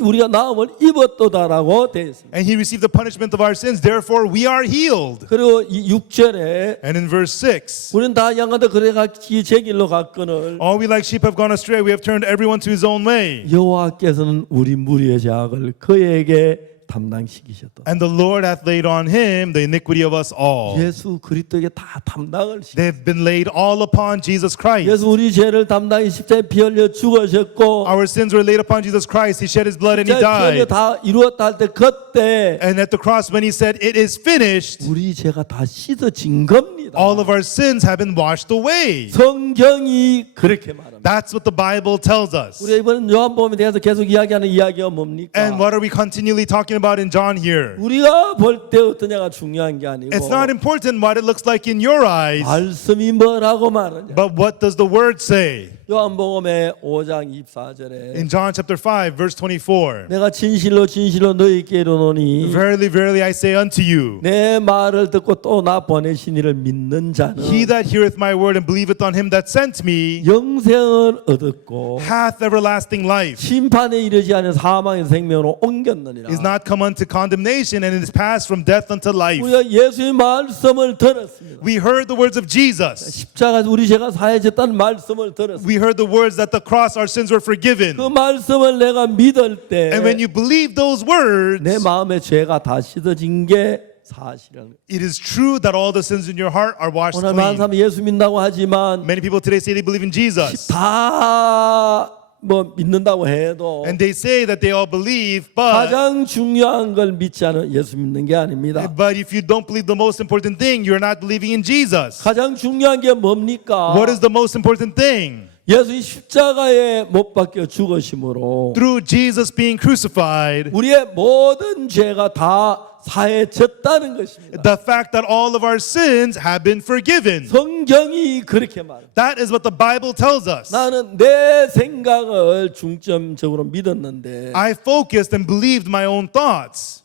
우리가 나음을 입었도다라고 되어 있습니다. and he received the punishment of our sins, therefore we are healed. 그리고 이 6절에 And in verse 6, 우리는 다 양가도 그래 각기 제 길로 갔거늘 all we like sheep have gone astray, we have turned everyone to his own way. 여호와께서는 우리 무리의 죄악을 그에게 담당시키셨다. And the Lord hath laid on him the iniquity of us all. 예수 그리스도에게 다 담당을 시켰다. They've been laid all upon Jesus Christ. 예수 우리 죄를 담당히 십자가에 피 흘려 죽으셨고 Our sins were laid upon Jesus Christ. He shed his blood and he 십자가에 피 흘려 died. 다 이루었다 할 때 그때 And at the cross when he said, it is finished, 우리 죄가 다 씻어진 겁니다. all of our sins have been washed away. 성경이 그렇게 말합니다. That's what the Bible tells us. 우리 이번 요한복음에 대해서 계속 이야기하는 이야기가 뭡니까? And what are we continually talking about in John here? 우리가 볼 때 어떠냐가 중요한 게 아니고 It's not important what it looks like in your eyes, 말씀이 뭐라고 말하냐. but what does the word say? 요한복음의 5장 24절에 In John chapter 5, verse 24, 내가 진실로 진실로 너희에게 이르노니 verily, verily, I say unto you, 내 말을 듣고 또 나 보내신 이를 믿는 자는 he that heareth my word and believeth on him that sent me 영생을 얻었고 hath everlasting life, 심판에 이르지 않은 사망의 생명으로 옮겼느니라. is not come unto condemnation, and is passed from death unto life. 우리가 예수의 말씀을 들었습니다. We heard the words of Jesus. 십자가에서 우리 죄가 사해졌다는 말씀을 들었습니다. We heard the words that the cross our sins were forgiven. 그 말씀을 내가 믿을 때 And when you believe those words, 내 마음의 죄가 다 씻어진 게 사실은. it is true that all the sins in your heart are washed 오늘 많은 clean. 사람이 예수 믿는다고 하지만 Many people today say they believe in Jesus. 다 뭐 믿는다고 해도 And they say that they all believe, but 가장 중요한 걸 믿지 않은 예수 믿는 게 아닙니다. if you don't believe the most important thing, you're not believing in Jesus. 가장 중요한 게 뭡니까? What is the most important thing? 예수의 십자가에 못 박혀 죽으심으로 Through Jesus being crucified, 우리의 모든 죄가 다 사해졌다는 것입니다. the fact that all of our sins have been forgiven. 성경이 그렇게 말합니다. That is what the Bible tells us. 나는 내 생각을 중점적으로 믿었는데 I focused and believed my own thoughts.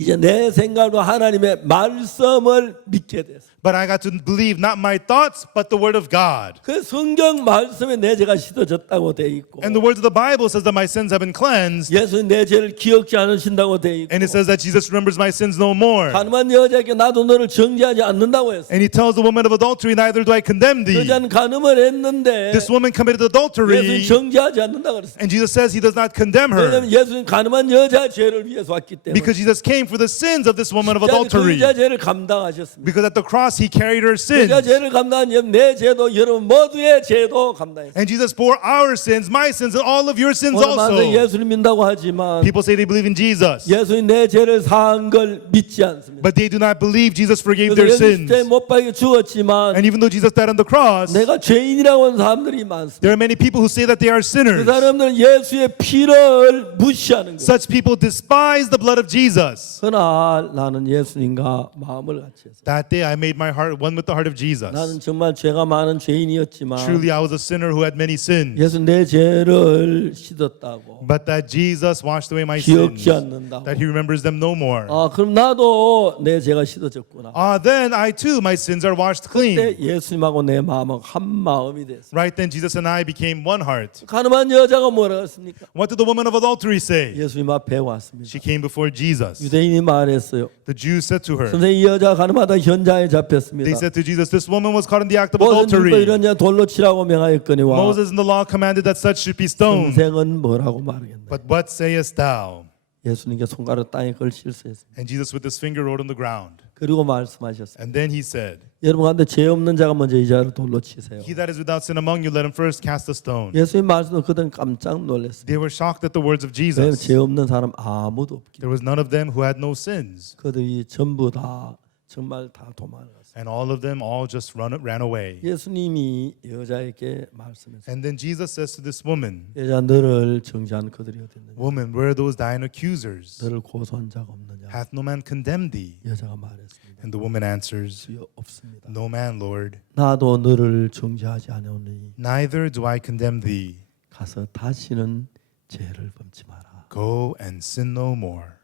이제 내 생각과 하나님의 말씀을 믿게 됐어요. But I got to believe not my thoughts, but the word of God. 그 성경 말씀에 내 죄가 씻어졌다고 돼 있고, And the words of the Bible says that my sins have been cleansed. 예수님 내 죄를 기억지 않으신다고 돼 있고, And it says that Jesus remembers my sins no more. 가늠한 여자에게 나도 너를 정죄하지 않는다고 했어요. And he tells the woman of adultery, neither do I condemn thee. 여자는 간음을 했는데 This woman committed 예수님 adultery. 정죄하지 않는다고 그랬어요. And Jesus says he does not condemn her. 왜냐하면 예수님 간음한 여자의 죄를 위해서 왔기 때문에. Because Jesus came for the sins of this woman of 그 adultery. 여자 죄를 감당하셨습니다. Because at the cross he carried her 그 여자 sins. 죄를 감당한 내 죄도 여러분 모두의 죄도 감당했어요. And Jesus bore our sins, my sins, and all of your sins 오늘 많은 also. 예수를 믿는다고 하지만 People say they believe in Jesus, 예수님 내 죄를 사한 걸 믿지 않습니다. but they do not believe Jesus forgave 그래서 their 예수 sins. 십자가에 못 박혀 죽었지만 And even though Jesus died on the cross, 내가 죄인이라고 하는 사람들이 많습니다. there are many people who say that they are 그 sinners. 사람들은 예수의 피를 무시하는 거예요. Such people despise the blood of Jesus. 그날 나는 예수님과 마음을 같이 했어요. That day I made my heart one with the heart of Jesus. 나는 정말 죄가 많은 죄인이었지만 Truly I was a sinner who had many sins, 예수 내 죄를 씻었다고, but that Jesus washed away my sins, 기억지 않는다고. that he remembers them no more. 그럼 나도 내 죄가 씻어졌구나. Then I too, my sins are washed 그때 clean. 예수님하고 내 마음은 한 마음이 됐어요. Right then Jesus and I became one heart. 가늠한 여자가 뭐라고 했습니까? What did the woman of adultery say? 예수님 앞에 왔습니다. She came before Jesus. 유대인이 말했어요. The Jews said to her, 선생님, 이 여자 가늠하다 현장에 they 잡혔습니다. said to Jesus, this woman was caught in the act of 모든 율법 adultery. 이런 자 돌로 치라고 명하였거니와 Moses in the law commanded that such should be stoned. 선생은 뭐라고 말하겠나? But what sayest thou? 예수님께 손가락 땅에 걸 실수했습니다. And Jesus with his finger wrote on the ground. 그리고 말씀하셨습니다. And then he said, 여러분 가운데 죄 없는 자가 먼저 이 자를 돌로 치세요. he that is without sin among you, let him first cast a stone. 예수님 말씀도 그들은 깜짝 놀랐습니다. They were shocked at the words of 왜냐하면 Jesus. 죄 없는 사람 아무도 없기. There was none of them who had no sins. 그들이 전부 다 정말 다 도망갔어요. And all of them all just ran away. 예수님이 여자에게 말씀했어요. And then Jesus says to this woman, 여자 너를 정죄한 그들이 어딨느냐? woman, where are those thine accusers? 너를 고소한 자가 없느냐? Hath no man condemned thee? 여자가 말했습니다. And the woman answers, 주여 없습니다. no man, Lord. 나도 너를 정죄하지 않으니 Neither do I condemn thee. 가서 다시는 죄를 범치 마라. Go and sin no more.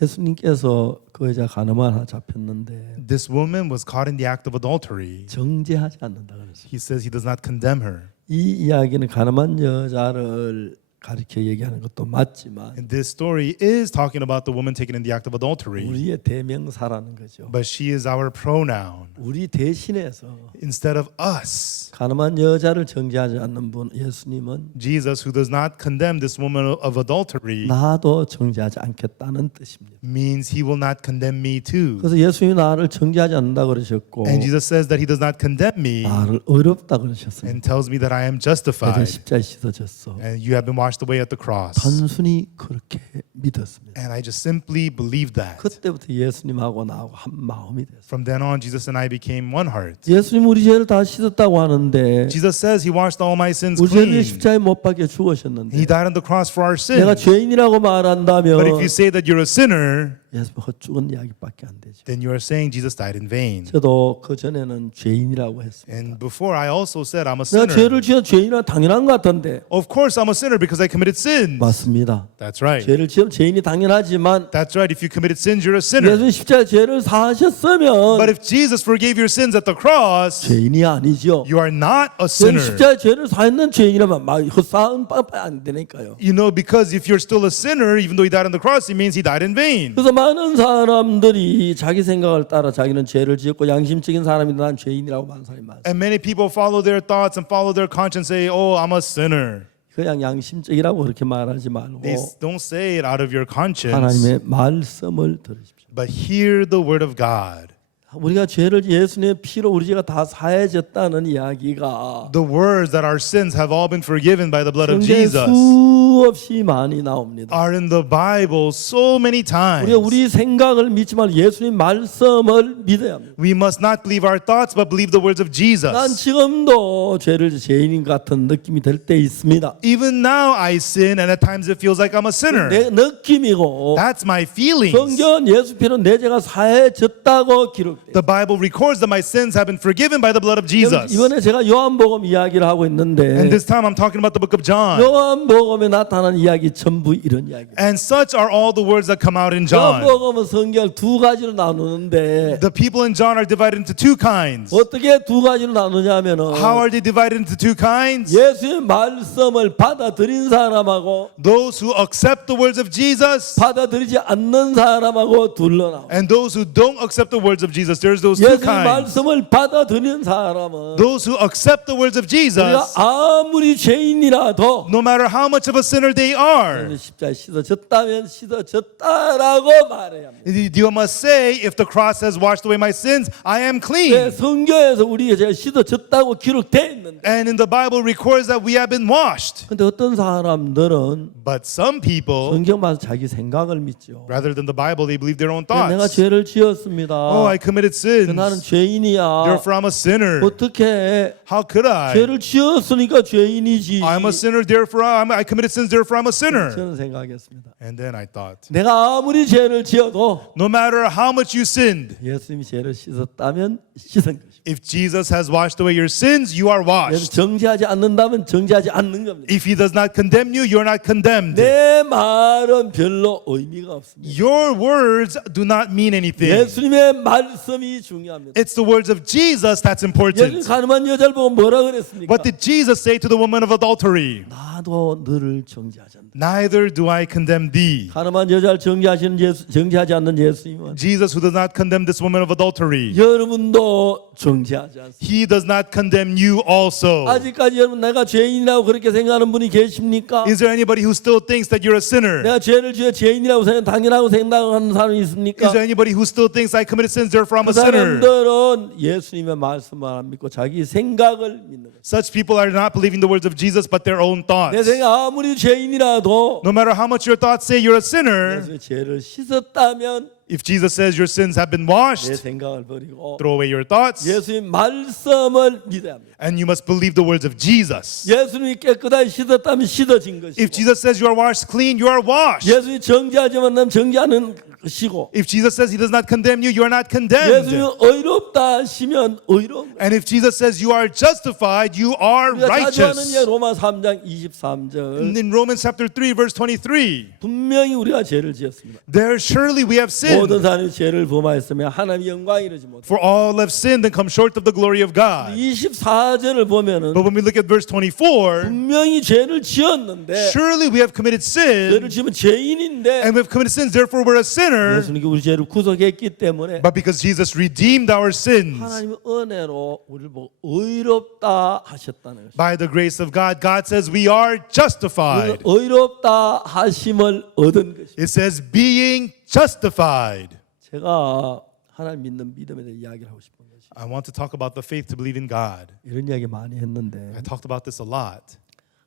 예수님께서 그 여자 가늠하다 잡혔는데 This woman was caught in the act of adultery. 정죄하지 않는다 그랬어요. He says he does not condemn her. 이 이야기는 가늠한 여자를 가리켜 얘기하는 것도 맞지만 And this story is talking about the woman taken in the act of adultery. 우리의 대명사라는 거죠. But she is our pronoun. 우리 대신해서 Instead of us, 가늠한 여자를 정죄하지 않는 분 예수님은 Jesus, who does not condemn this woman of adultery, 나도 정죄하지 않겠다는 뜻입니다. means he will not condemn me too. 그래서 예수님이 나를 정죄하지 않는다 그러셨고 And Jesus says that he does not condemn me 나를 어렵다 그러셨습니다. and tells me that I am 이제 justified. 십자에 씻어졌어. And you have been washed away at the cross. 단순히 그렇게 믿었습니다. And I just simply believed that. 그때부터 예수님하고 나하고 한 마음이 됐어요. From then on, Jesus and I became one heart. 예수님 우리 죄를 다 씻었다고 하는데 Jesus says he washed all my sins 우리 죄를 clean. 십자에 못 박혀 He 죽으셨는데 died on the cross for our 내가 sins. 죄인이라고 말한다면 But if you say that you're a sinner, 예수님 헛죽은 이야기밖에 안 되죠. then you are saying Jesus died in vain. 저도 그 전에는 죄인이라고 했습니다. And before I also said I'm a 내가 sinner. 죄를 지어 죄인이라 당연한 것 같은데 Of course I'm a sinner because I committed sins. 맞습니다. That's right. 죄를 지으면 죄인이 당연하지만 That's right. If you committed sins, you're a sinner. 예수님 십자에 죄를 사하셨으면 But if Jesus forgave your sins at the cross, 죄인이 아니죠. you are not a 예수님 sinner. 십자에 죄를 사했는 죄인이라면 막 헛사은 안 되니까요. You know, because if you're still a sinner, even though he died on the cross, it means he died in vain. 그래서 많은 사람들이 자기 생각을 따라 자기는 죄를 지었고 양심적인 사람이 난 죄인이라고 하는 사람이 많습니다. And many people follow their thoughts and follow their conscience, say, "Oh, I'm a sinner." 그냥 양심적이라고 그렇게 말하지 말고 They don't say it out of your conscience, 하나님의 말씀을 들으십시오. but hear the word of God. 우리가 죄를 예수님의 피로 우리 죄가 다 사해졌다는 이야기가 The words that our sins have all been forgiven by the blood of 성경에 Jesus 수없이 많이 나옵니다. are in the Bible so many times. 우리가 우리 생각을 믿지 말고 예수님 말씀을 믿어야 합니다. We must not believe our thoughts, but believe the words of 난 Jesus. 지금도 죄를 죄인인 같은 느낌이 들 때 있습니다. Even now I sin, and at times it feels like I'm a sinner. 내 느낌이고 That's my feelings. 성경 예수 피로 내 죄가 사해졌다고 기록돼. The Bible records that my sins have been forgiven by the blood of Jesus. 이번에 제가 요한복음 이야기를 하고 And 있는데 this time I'm talking about the book of John. 요한복음에 나타난 이야기 전부 이런 이야기예요. And such are all the words that come out in John. 요한복음은 성경을 두 가지로 나누는데 The people in John are divided into two kinds. 어떻게 두 가지로 나누냐면은 How are they divided into two kinds? 예수의 말씀을 받아들인 사람하고 Those who accept the words of Jesus 받아들이지 않는 사람하고 둘로 나와. and those who don't accept the words of Jesus. There's those two 예수의 kinds. 말씀을 받아들이는 사람은 Those who accept the words of 우리가 Jesus, 아무리 죄인이라도 no matter how much of a sinner they are, 십자가에 씻어졌다면 씻어졌다라고 말해야 합니다. you must say, if the cross has washed away my sins, I am 네, clean. 성경에서 우리가 제가 씻어졌다고 기록되어 있는데 And in the Bible records that we have been washed. 근데 어떤 사람들은 But some people, 성경 봐서 자기 생각을 믿죠. rather than the Bible, they believe their own 내가 thoughts. 죄를 지었습니다. Oh, I committed sins. 나는 죄인이야. Therefore, I'm a sinner. 어떻게 How could I? 죄를 지었으니까 죄인이지. I'm a sinner, therefore I committed sins, therefore I'm a sinner. 저는 생각했습니다. And then I thought, 내가 아무리 죄를 지어도 no matter how much you sinned, 예수님이 죄를 씻었다면 씻은 것입니다. if Jesus has washed away your sins, you are 그래서 washed. 정죄하지 않는다면 정죄하지 않는 겁니다. If he does not condemn you, you're not condemned. 내 말은 별로 의미가 없습니다. Your words do not mean anything. 예수님의 말씀이 중요합니다. It's the words of Jesus that's 예수님 important. 가늠한 여자를 보고 뭐라 그랬습니까? What did Jesus say to the woman of adultery? 나도 너를 정죄하지 않는다. Neither do I condemn thee. 가늠한 여자를 정죄하지 않는 예수님은 Jesus, who does not condemn this woman of adultery, 여러분도 정죄하지 않습니다. he does not condemn you also. 아직까지 여러분 내가 죄인이라고 그렇게 생각하는 분이 계십니까? Is there anybody who still thinks that you're a sinner? 내가 죄를 지어 죄인이라고 당연하고 생각하는 사람이 있습니까? Is there anybody who still thinks I committed sins, therefore I'm 그 a sinner? 사람들은 예수님의 말씀만 안 믿고 자기 생각을 믿는 거예요. Such people are not believing the words of Jesus, but their own 내 thoughts. 생각 아무리 죄인이라도 No matter how much your thoughts say you're a sinner, 예수의 죄를 씻었다면 if Jesus says your sins have been 내 washed, 생각을 버리고 throw away your thoughts, 예수님 말씀을 믿어야 합니다. and you must believe the words of Jesus. 예수님이 깨끗하게 씻었다면 씻어진 것이고 If Jesus says you are washed clean, you are washed. 예수님이 정죄하지만 남 정죄하는 것이고 If Jesus says he does not condemn you, you are not 예수님이 condemned. 의롭다 하시면 의로운 거예요. And if Jesus says you are justified, you are 우리가 자주 하는 예 righteous. 로마 3장 23절 In Romans chapter 3, verse 23, 분명히 우리가 죄를 지었습니다. there surely we have sinned. 모든 사람이 죄를 범하였으며 하나님의 영광 이르지 못해. For all have sinned and come short of the glory of God. 24절을 보면은 But when we look at verse 24, 분명히 죄를 지었는데 surely we have committed 죄를 sin, 지으면 죄인인데 and we have committed sins, therefore we're a sinner. 예수님이 우리 죄를 구속했기 때문에 But because Jesus redeemed our sins, 하나님의 은혜로 우리를 보고 의롭다 하셨다는 것입니다. by the grace of God, God says we are justified. 의롭다 하심을 얻은 것입니다. It says being justified. 제가 하나님 믿는 믿음에 대해 이야기를 하고 싶은 것이 I want to talk about the faith to believe in God. 이런 이야기 많이 했는데 I talked about this a lot.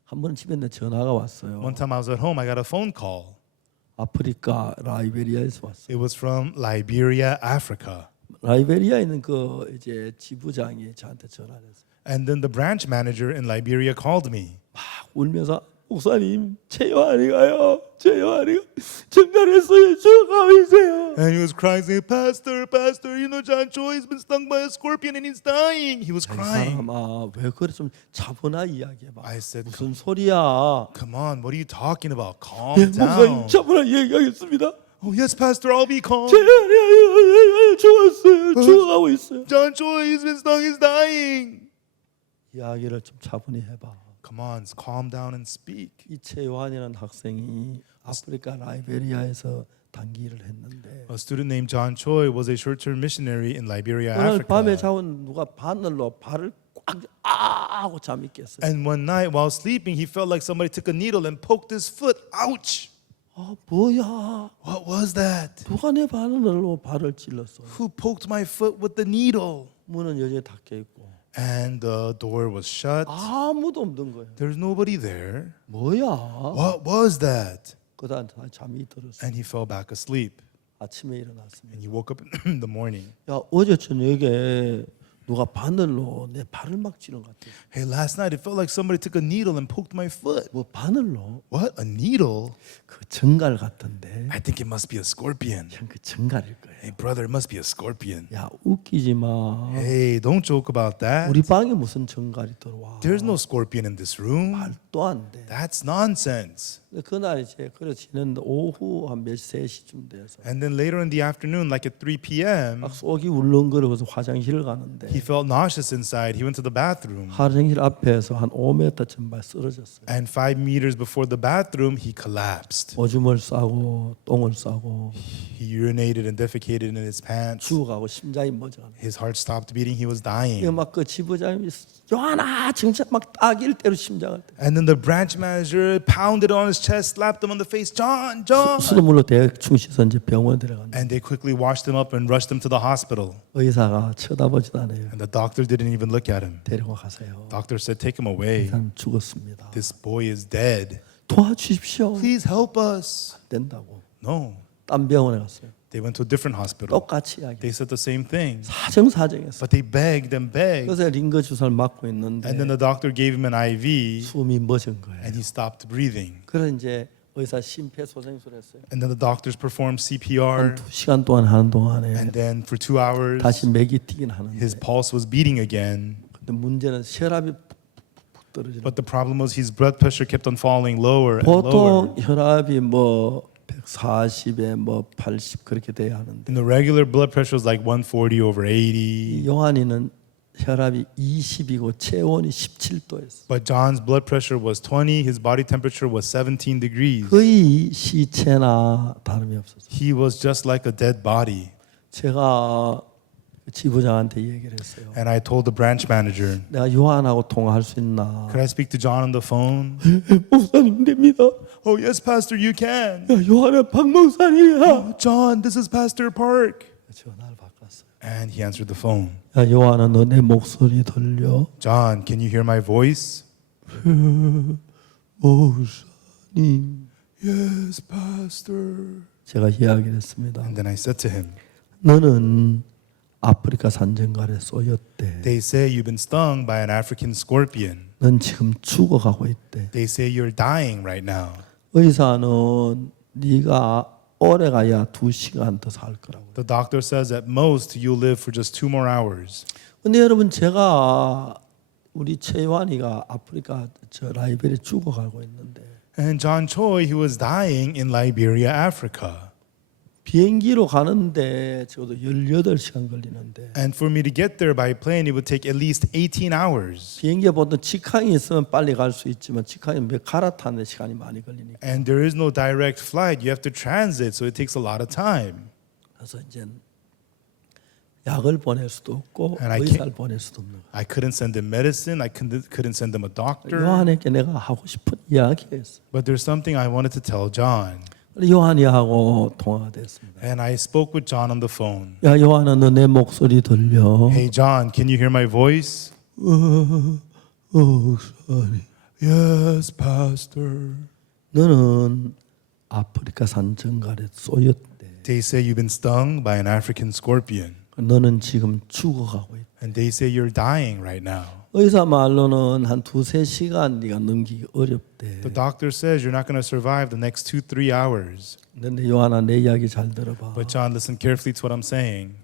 한 번은 집에 내 전화가 왔어요. One time I was at home, I got a phone call. 아프리카 라이베리아에서 왔어요. It was from Liberia, Africa. 라이베리아에 있는 그 이제 지부장이 저한테 전화를 했어요. And then the branch manager in Liberia called me. 막 울면서 목사님 최요한이가요. 최요한이가 정단했어요. 주가고 있어요. And he was crying, saying, Pastor, you know John Choi has been stung by a scorpion and he's dying. He was crying. 사람아 왜 그래 좀 차분하게 이야기해봐. I said, 무슨 소리야? come on, what are you talking about? 예, Calm 목사님 down. 차분하게 얘기하겠습니다. Oh, yes, Pastor, I'll be calm. 최요한이 죽었어요. 죽어가고 있어요. John Choi, he's been stung, he's dying. 이야기를 좀 차분히 해봐. Come on, calm down and speak. 이 최요한이라는 학생이 아프리카 라이베리아에서 단기를 했는데 A student named John Choi was a short-term missionary in Liberia, 오늘 밤에 Africa. 자고 누가 바늘로 발을 꽉 하고 잠이 깼어요. And one night while sleeping, he felt like somebody took a needle and poked his foot. Ouch! 뭐야? What was that? 누가 내 바늘로 발을 찔렀어? Who poked my foot with the needle? 문은 여전히 닫혀 있고 And the door was shut. 아무도 없는 거예요. There's nobody there. 뭐야? What was that? 그다음 잠이 들었어. And he fell back asleep. 아침에 일어났습니다. And he woke up in the morning. 야 어제 저녁에 누가 바늘로 내 발을 막 찌른 것 같아요. Hey, last night it felt like somebody took a needle and poked my foot. 뭐 바늘로? What? A needle? 그 정갈 같던데. I think it must be a scorpion. 형 그 정갈일 거예요. Hey, brother, it must be a scorpion. 야 웃기지 마. Hey, don't joke about that. 우리 방에 무슨 정갈이 들어와? There's no scorpion in this room. 말도 안 돼. That's nonsense. 그날 이제 그래 지냈는데 오후 한 몇 3시쯤 돼서 And then later in the afternoon, like at 3 p.m., 막 속이 울렁거리고서 화장실을 가는데 he felt nauseous inside. He went to the bathroom. 화장실 앞에서 한 5m쯤 쓰러졌어요. And 5 meters before the bathroom, he collapsed. 오줌을 싸고 똥을 싸고 He urinated and defecated in his pants. 죽어가고 심장이 멎어가는. His heart stopped beating. He was 이거 dying. 막그 지부장이 요하나 진짜 막 따기를 때로 심장을 때. And then the branch manager pounded on his chest, slapped him on the face. John, John. 수돗물로 대충 씻어 이제 병원 데려갔는데 And they quickly washed him up and rushed him to the hospital. 의사가 쳐다보지도 않아요. And the doctor didn't even look at him. 데리고 가세요. Doctor said, take him 이 away. 사람 죽었습니다. This boy is dead. 도와주십시오. Please help us. 안 된다고. No. 딴 병원에 갔어요. They went to a different hospital. 똑같이 이야기. They said the same thing. 사정사정했어. But they begged and begged. 그래서 링거 주사를 맞고 있는데 And then the doctor gave him an IV 숨이 멎은 거예요. and he stopped breathing. 그래서 이제 의사 심폐소생술을 했어요. And then the doctors performed 한 CPR. 2시간 동안 하는 동안에 And then for 2 hours, 다시 맥이 뛰긴 하는데 his pulse was beating again. 근데 문제는 혈압이 푹 떨어지는 But the problem was his blood pressure kept on falling lower and 보통 lower. 혈압이 뭐 140에 뭐 80 그렇게 돼야 하는데 And the regular blood pressure was like 140 over 이 80. 요한이는 혈압이 20이고 체온이 17도였어. But John's blood pressure was 20. His body temperature was 17 degrees. 거의 시체나 다름이 없었어. He was just like a dead body. 제가 지부장한테 얘기를 했어요. And I told the branch manager, 내가 요한하고 통화할 수 있나? could I speak to John on the phone? 목사님 됩니다. Oh, yes, Pastor, you can. 야, 요한은 박 목사님이야. Oh, John, this is Pastor Park. 전화를 바꿨어요. And he answered the phone. 야, 요한아, 너 내 목소리 들려? John, can you hear my voice? 목사님. Yes, Pastor. 제가 이야기를 했습니다. And then I said to him, 너는 아프리카 산정갈에 쏘였대. they say you've been stung by an African scorpion. 넌 지금 죽어가고 있대. They say you're dying right now. 의사는 네가 오래 가야 2시간 더 살 거라고. The doctor says at most you'll live for just 2 more hours. 근데 여러분 제가 우리 최완이가 아프리카 저 라이베리아 죽어가고 있는데 And John Choi, he was dying in Liberia, Africa. 비행기로 가는데 적어도 18시간 걸리는데 And for me to get there by plane, it would take at least 18 hours. 비행기에 보통 직항이 있으면 빨리 갈 수 있지만 직항이 몇 갈아타는 시간이 많이 걸리니까 And there is no direct flight. You have to transit, so it takes a lot of time. 그래서 이제 약을 보낼 수도 없고 And I 의사를 보낼 수도 없는 거예요. I couldn't send them medicine. I couldn't send them a doctor. 요한에게 내가 하고 싶은 이야기였어. But there's something I wanted to tell John. 요한이하고 통화가 됐습니다. And I spoke with John on the phone. 야 요한아 너 내 목소리 들려? Hey, John, can you hear my voice? 목소리. Yes, Pastor. 너는 아프리카 산정갈에 쏘였대. They say you've been stung by an African scorpion. 너는 지금 죽어가고 있대. And they say you're dying right now. 의사 말로는 한 2-3시간 네가 넘기기 어렵대. The doctor says you're not going to survive the next 2-3 hours. 근데 요한아 내 이야기 잘 들어봐. But John, listen carefully to what I'm saying.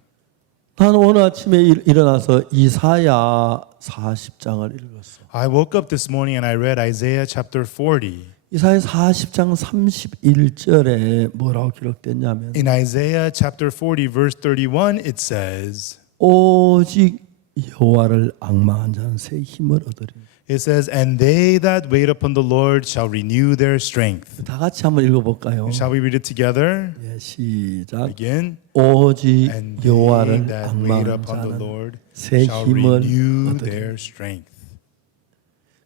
나는 오늘 아침에 일어나서 이사야 40장을 읽었어. I woke up this morning and I read Isaiah chapter 40. 이사야 40장 31절에 뭐라고 기록됐냐면 In Isaiah chapter 40 verse 31 it says, 오직 여호와를 앙망한 자는 새 힘을 얻으리니. it says, and they that wait upon the Lord shall renew their strength. 다 같이 한번 읽어볼까요? Shall we read it together? 예, 시작. Begin. 오직 And they 여호와를 that wait 앙망한 upon the 자는 Lord 새 shall 힘을 renew 얻으리니. their strength.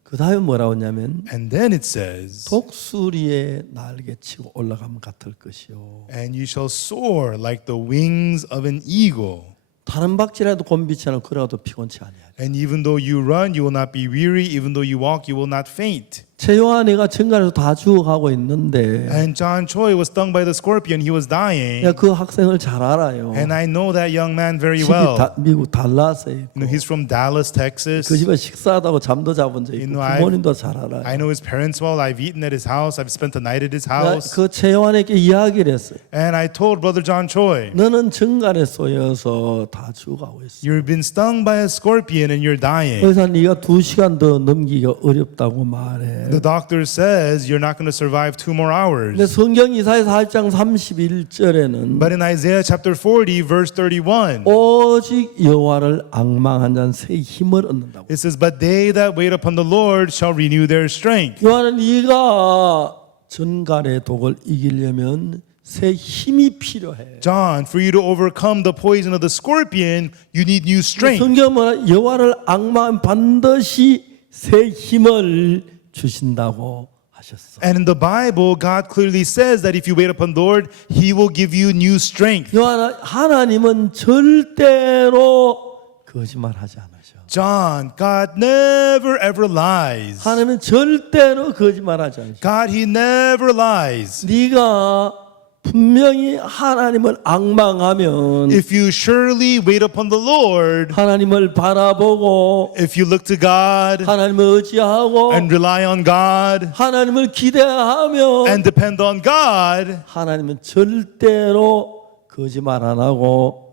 그 다음에 뭐라고 하냐면 And then it says, 독수리의 날개치고 올라가면 같을 것이요. and you shall soar like the wings of an eagle. 다른 박질해도 곤비치 않고 걸어도 피곤치 아니하리. And even though you run, you will not be weary. Even though you walk, you will not faint. 요한이가 증가해서 다 죽어가고 있는데 And John Choi was stung by the scorpion. He was dying. 내가 그 학생을 잘 알아요. And I know that young man very 집이 well. 미국 달라스에 있고 You know, he's from Dallas, Texas. 그 집에 식사하다고 잠도 자본 적 You 있고 know, 부모님도 잘 알아요. I know his parents well. I've eaten at his house. I've spent the night at his 내가 house. 그 최요한에게 이야기를 했어요. And I told Brother John Choi, 너는 증간에 쏘여서 다 죽어가고 있어. you've been stung by a scorpion and you're dying. 의사 네가 2시간 더 넘기기가 어렵다고 말해. The doctor says you're not going to survive 2 more 근데 hours. 성경 이사야서 8장 31절에는 But in Isaiah chapter 40, verse 31, 오직 여호와를 앙망한 자는 새 힘을 얻는다고. it says, but they that wait upon the Lord shall renew their strength. 요한은 네가 전갈의 독을 이기려면 새 힘이 필요해. John, for you to overcome the poison of the scorpion, you need new strength. 성경은 뭐라? 여호와를 앙망하면 반드시 새 힘을 주신다고 하셨어. And in the Bible, God clearly says that if you wait upon the Lord, He will give you new strength. 하나님은 절대로 거짓말하지 않으셔. John, God never ever lies. 하나님은 절대로 거짓말하지 않으셔. God, He never lies. 네가 분명히 하나님을 앙망하면 If you surely wait upon the Lord, 하나님을 바라보고 if you look to God 하나님을 의지하고 and rely on God 하나님을 기대하며 and depend on God, 하나님은 절대로 거짓말 안 하고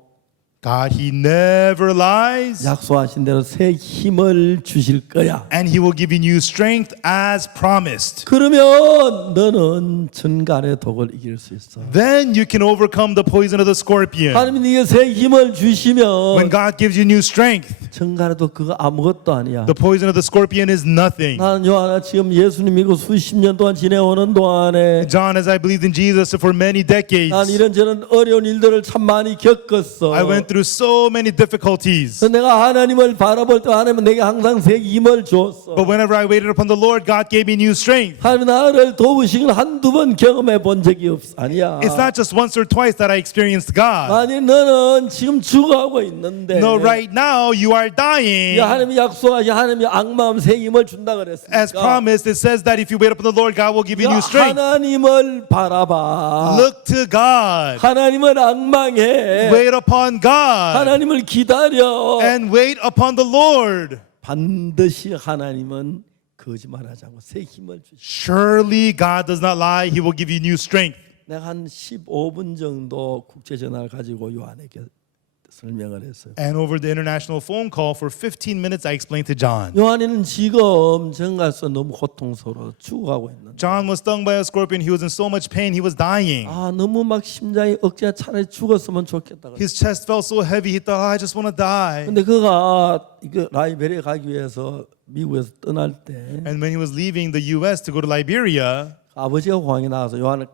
God, He never lies. 약속하신 대로 새 힘을 주실 거야. And He will give you new strength as promised. 그러면 너는 전갈의 독을 이길 수 있어. Then you can overcome the poison of the scorpion. 하나님이 네게 새 힘을 When 주시면 God gives you new strength, 전갈의 독 그거 아무것도 아니야. the poison of the scorpion is nothing. 나는 요하나 지금 예수님 믿고 수십 년 동안 지내오는 동안에 John, as I believed in Jesus for many decades, 난 이런저런 어려운 일들을 참 많이 겪었어. I went through so many difficulties. 그래서 내가 하나님을 바라볼 때 하나님은 내게 항상 새 힘을 줬어. But whenever I waited upon the Lord, God gave me new strength. 하나님 나를 도우시긴 한두 번 경험해 본 적이 없어. 아니야. It's not just once or twice that I experienced God. 아니 너는 지금 죽어가고 있는데 No, right now you are dying. 하나님이 약속하신 하나님이 악마음 새 힘을 준다 As 그랬으니까 promised, it says that if you wait upon the Lord, God will give you new strength. 하나님을 바라봐. Look to God. 하나님을 악망해. Wait upon God. 하나님을 기다려. And wait upon the Lord. 반드시 하나님은 거짓말하지 않고 새 힘을 주시. Surely God does not lie. He will give you new strength. 내가 한 15분 정도 국제 전화를 가지고 요한에게 설명을 했어요. And over the international phone call for 15 minutes, I explained to John. 요한이는 지금 정갈서 너무 고통스러워 죽어가고 있는데 John was stung by a scorpion. He was in so much pain. He was dying. 너무 막 심장이 억지가 차라리 죽었으면 좋겠다. His chest felt so heavy. He thought, I just want to die. 근데 그가 이거 라이베리아 가기 위해서 미국에서 떠날 때 And when he was leaving the U.S. to go to Liberia, 아버지가 공항에 나와서 요한을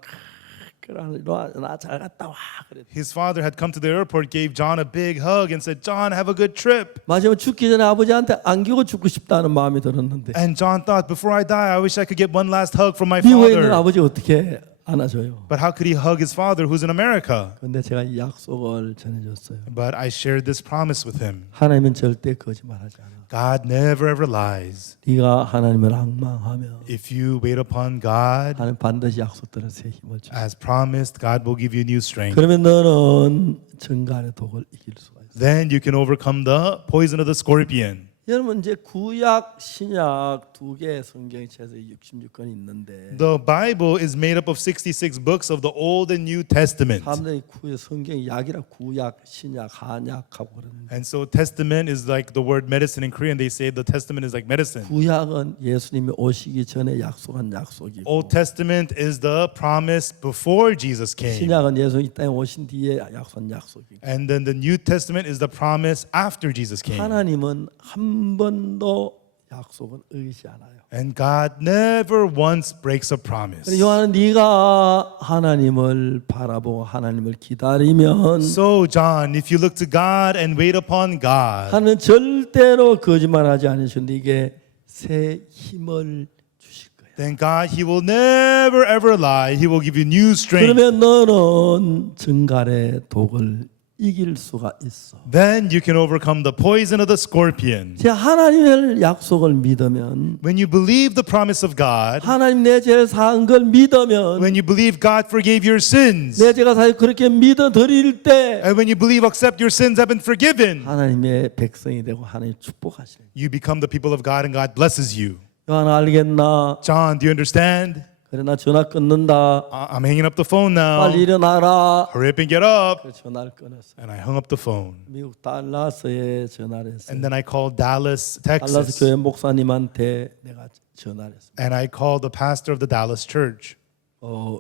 나잘 갔다 와 그랬. his father had come to the airport, gave John a big hug, and said, John, have a good trip. 마지막 죽기 전에 아버지한테 안기고 죽고 싶다는 마음이 들었는데 And John thought, before I die, I wish I could get one last hug from my 미국에 있는 father. 아버지 어떻게 안아줘요? But how could he hug his father who's in America? 근데 제가 이 약속을 전해줬어요. But I shared this promise with him. 하나님은 절대 거짓말하지 않아. God never ever lies. 네가 하나님을 앙망하면 If you wait upon God, 하나님 반드시 약속대로 새 힘을 줘. as promised, God will give you new strength. 그러면 너는 전갈의 독을 이길 수가 있어. Then you can overcome the poison of the scorpion. 여러분 이제 구약 신약 두 개의 성경이 최소 66권이 있는데 The Bible is made up of 66 books of the Old and New Testament. 사람들이 성경이 약이라 구약 신약 한약하고 그러는데 And so testament is like the word medicine in Korean. They say the testament is like medicine. 구약은 예수님이 오시기 전에 약속한 약속이고 Old Testament is the promise before Jesus came. 신약은 예수님 이 땅에 오신 뒤에 약속한 약속이고 And then the New Testament is the promise after Jesus came. 하나님은 한 번도 약속은 어기지 않아요. And God never once breaks a promise. 요한은 네가 하나님을 바라보고 하나님을 기다리면 So John, if you look to God and wait upon God, 하나님은 절대로 거짓말하지 않으시는데 이게 새 힘을 주실 거야. then God, He will never ever lie. He will give you new strength. 그러면 너는 증갈의 독을 이길 수가 있어. Then you can overcome the poison of the scorpion. 제 하나님의 약속을 믿으면, When you believe the promise of God, 하나님 내 죄를 사한 걸 믿으면, when you believe God forgave your sins, 내 죄가 사실 그렇게 믿어 드릴 때 and when you believe accept your sins have been forgiven, 하나님의 백성이 되고 하나님 축복하시는. you become the people of God and God blesses you. 요한 알겠나? John, do you understand? 그래 나 전화 끊는다. I'm hanging up the phone now. 빨리 일어나라. Hurry up and get up. 그래서 전화를 끊었어. And I hung up the phone. 미국 달라스에 전화를 했어요. And then I called Dallas, 달라스 Texas. 교회 목사님한테 내가 전화를 했어. And I called the pastor of the Dallas church.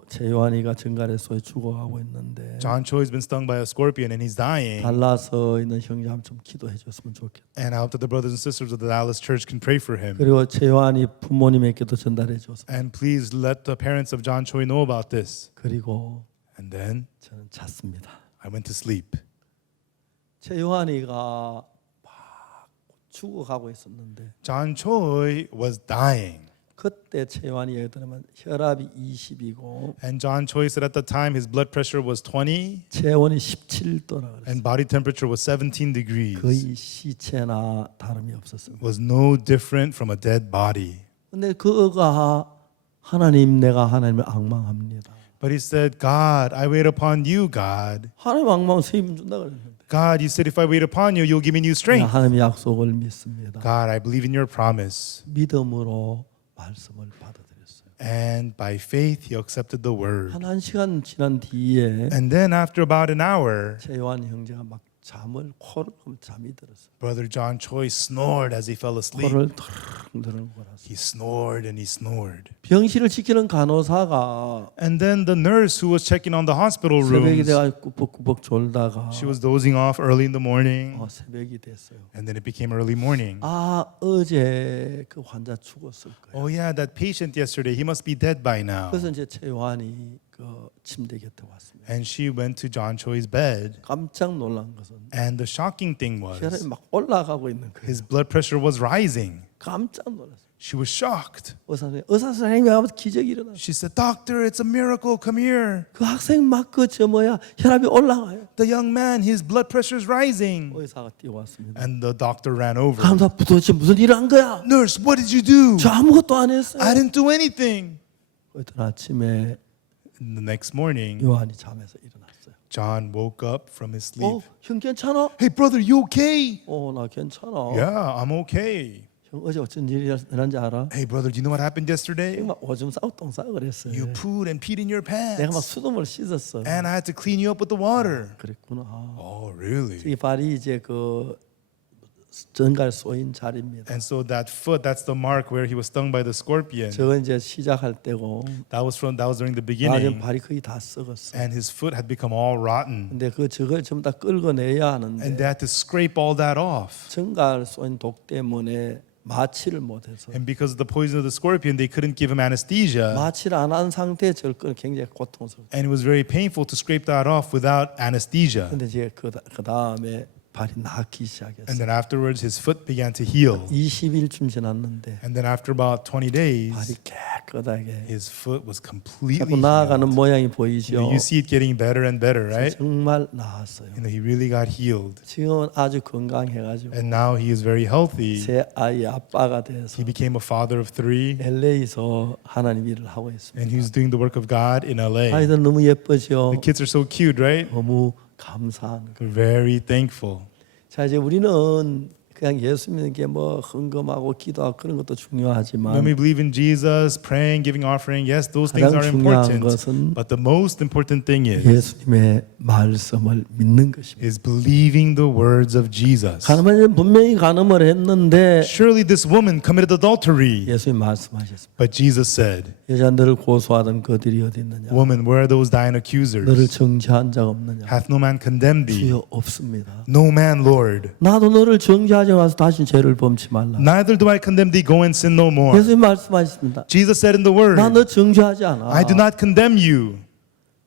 최요한이가 증가래소에 죽어가고 있는데 John Choi's been stung by a scorpion and he's dying. 달라서 있는 형제함 좀 기도해 줬으면 좋겠다. And I hope that the brothers and sisters of the Dallas church can pray for him. 그리고 최요한이 부모님에게도 전달해 줬어. And please let the parents of John Choi know about this. 그리고 And then 저는 잤습니다. I went to sleep. 최요한이가 막 죽어가고 있었는데 John Choi was dying. 그때 최요한이 얘기 들으면 혈압이 20이고 And John Choi said at the time his blood pressure was 20 체온이 17도라 그랬어요. and body temperature was 17 degrees. 거의 시체나 다름이 없었어요. Was no different from a dead body. 근데 그가 하나님 내가 하나님을 앙망합니다. But he said, God, I wait upon you, God. 하나님 앙망 새 힘 준다 그랬는데 God, you said if I wait upon you, you'll give me new 내가 strength. 하나님의 약속을 믿습니다. God, I believe in your promise. 믿음으로 말씀을 받아들였어요. And by faith, he accepted the word. 한 시간 지난 뒤에 And then after about an hour, 최요한 형제가 막 잠을 코를 잠이 들었어요. Brother John Choi snored as he fell asleep. 코를 덜렁 드는 거라서. He snored and he snored. 병실을 지키는 간호사가 And then the nurse who was checking on the hospital 새벽이 rooms, 돼가 꾸벅꾸벅 졸다가 she was dozing off early in the morning. 새벽이 됐어요. And then it became early morning. 어제 그 환자 죽었을 거예요. Oh yeah, that patient yesterday, he must be dead by now. 그래서 이제 최요한이 그 침대 곁에 왔습니다. And she went to John Choi's bed. 깜짝 놀란 것은 And the shocking thing 혈압이 was 막 올라가고 있는 거예요. his blood pressure was rising. 깜짝 놀랐어요. She was shocked. 의사 선생님이 하면서 기적이 일어났어요. She said, Doctor, it's a miracle. Come here. 그 학생 막 혈압이 올라가요. The young man, his blood pressure is rising. 의사가 뛰어왔습니다. And the doctor ran over. 간호사 도대체 무슨 일을 한 거야? Nurse, what did you do? 저 아무것도 안 했어요. I didn't do anything. 그랬더니 아침에 And the next morning, 요한이 잠에서 일어났어요. John woke up from his sleep. 형 괜찮아? Hey, brother, you okay? 나 괜찮아. Yeah, I'm okay. 형 어제 어쩐 일이 일어난지 알아? Hey, brother, do you know what happened yesterday? 막 오줌 싸고 똥 싸고 그랬어요. You pooed and peed in your 내가 막 pants. 수돗물 씻었어. And I had to clean you up with the water. 그랬구나. Oh, really? 이 발이 이제 그 전갈 쏘인 자리입니다. And so that foot, that's the mark where he was stung by the scorpion. 저거 이제 시작할 때고 That was during the 나중에 beginning. 발이 거의 다 썩었어. And his foot had become all rotten. 근데 저걸 전부 다 끌어내야 And 하는데 they had to scrape all that off. 전갈 쏘인 독 때문에 마취를 못해서 And because of the poison of the scorpion, they couldn't give him anesthesia. 마취를 안 한 상태에 저걸 끌 굉장히 고통스러워. And it was very painful to scrape that off without anesthesia. 근데 이제 그 다음에 발이 낫기 And 시작했어. then afterwards, his foot began to heal. 20일쯤 지났는데 And then after about 20 days, 발이 깨끗하게 his foot was completely 자꾸 나아가는 healed. 모양이 You 보이죠. know, you see it getting better and better, right? 정말 나았어요. You know, he really got healed. 지금은 아주 건강해가지고 And now he is very healthy. 새 아이 아빠가 돼서 He became a father of 3. LA에서 하나님 일을 하고 And 있습니다. he's doing the work of God in LA. 아이들 너무 예쁘죠. The kids are so cute, right? 너무 감사한 거. We're very thankful. 자 이제 우리는 그냥 예수 믿는 게 뭐 헌금하고 기도하고 그런 것도 When we 중요하지만 believe in Jesus, praying, giving offering, yes, those things 가장 are 중요한 important. 것은 But the most important thing 예수님의 말씀을 믿는 것입니다. is believing the words of Jesus. 가늠한 분명히 간음을 했는데 Surely this woman committed adultery. 예수님 말씀하셨습니다. But Jesus said, 여자 너를 고소하던 그들이 어디 있느냐? Woman, where are those thine 너를 accusers? 정죄한 자 없느냐? Hath no man condemned thee? 주여 없습니다. No man, Lord. 나도 너를 정죄하지 마서 다시 죄를 범치 말라. Neither do I condemn thee, go and sin no more. 예수님 말씀하셨습니다. Jesus said in the word, 나 너 정죄하지 않아. I do not condemn you.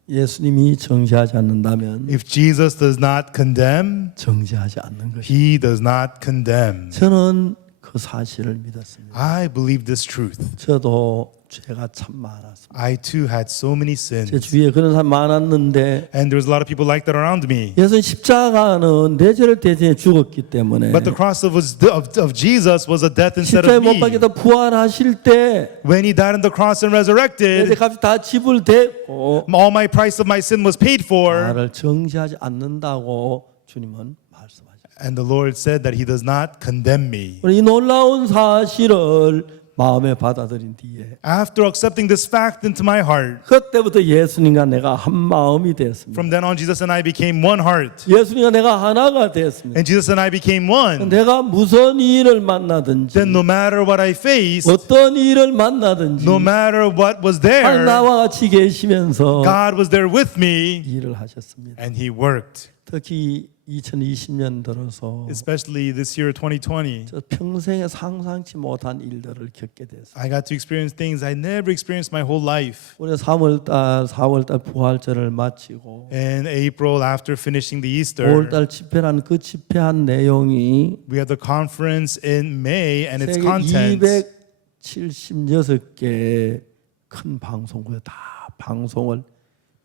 예수님이 정죄하지 않는다면 If Jesus does not condemn, 정죄하지 않는 것이. he does not condemn. 저는 그 사실을 믿었습니다. I believe this truth. 저도 죄가 참 많았습니다. I too had so many 제 sins. 주위에 그런 사람 많았는데 And there was a lot of people like that around me. 예수님 십자가는 내 죄를 대신해 죽었기 때문에 But the cross of Jesus was a death instead 십자가에 of 못 me. 박혀서 부활하실 때 When he died on the cross and 내 resurrected, 값이 다 지불되고 all my price of my sin was paid for. 나를 정죄하지 않는다고 주님은 말씀하셨습니다. And the Lord said that he does not condemn me. 우리 이 놀라운 사실을 마음에 받아들인 뒤에 After accepting this fact into my heart, 그때부터 예수님과 내가 한 마음이 되었습니다. from then on, Jesus and I became one heart. 예수님과 내가 하나가 되었습니다. And Jesus and I became one. 내가 무슨 일을 만나든지 Then no matter what I faced, 어떤 일을 만나든지 no matter what was 하나님 there, 나와 같이 계시면서 God was there with me 일을 하셨습니다. and he worked. 특히 2020년 들어서 Especially this year, 2020, 저 평생에 상상치 못한 일들을 겪게 됐어요. I got to experience things I never experienced my whole life. 올해 3월달, 4월달 부활절을 마치고 In April, after finishing the Easter, 5월달 집회란 그 집회한 내용이 we had the conference in May and its 세계 contents. 276개 큰 방송국에 다 방송을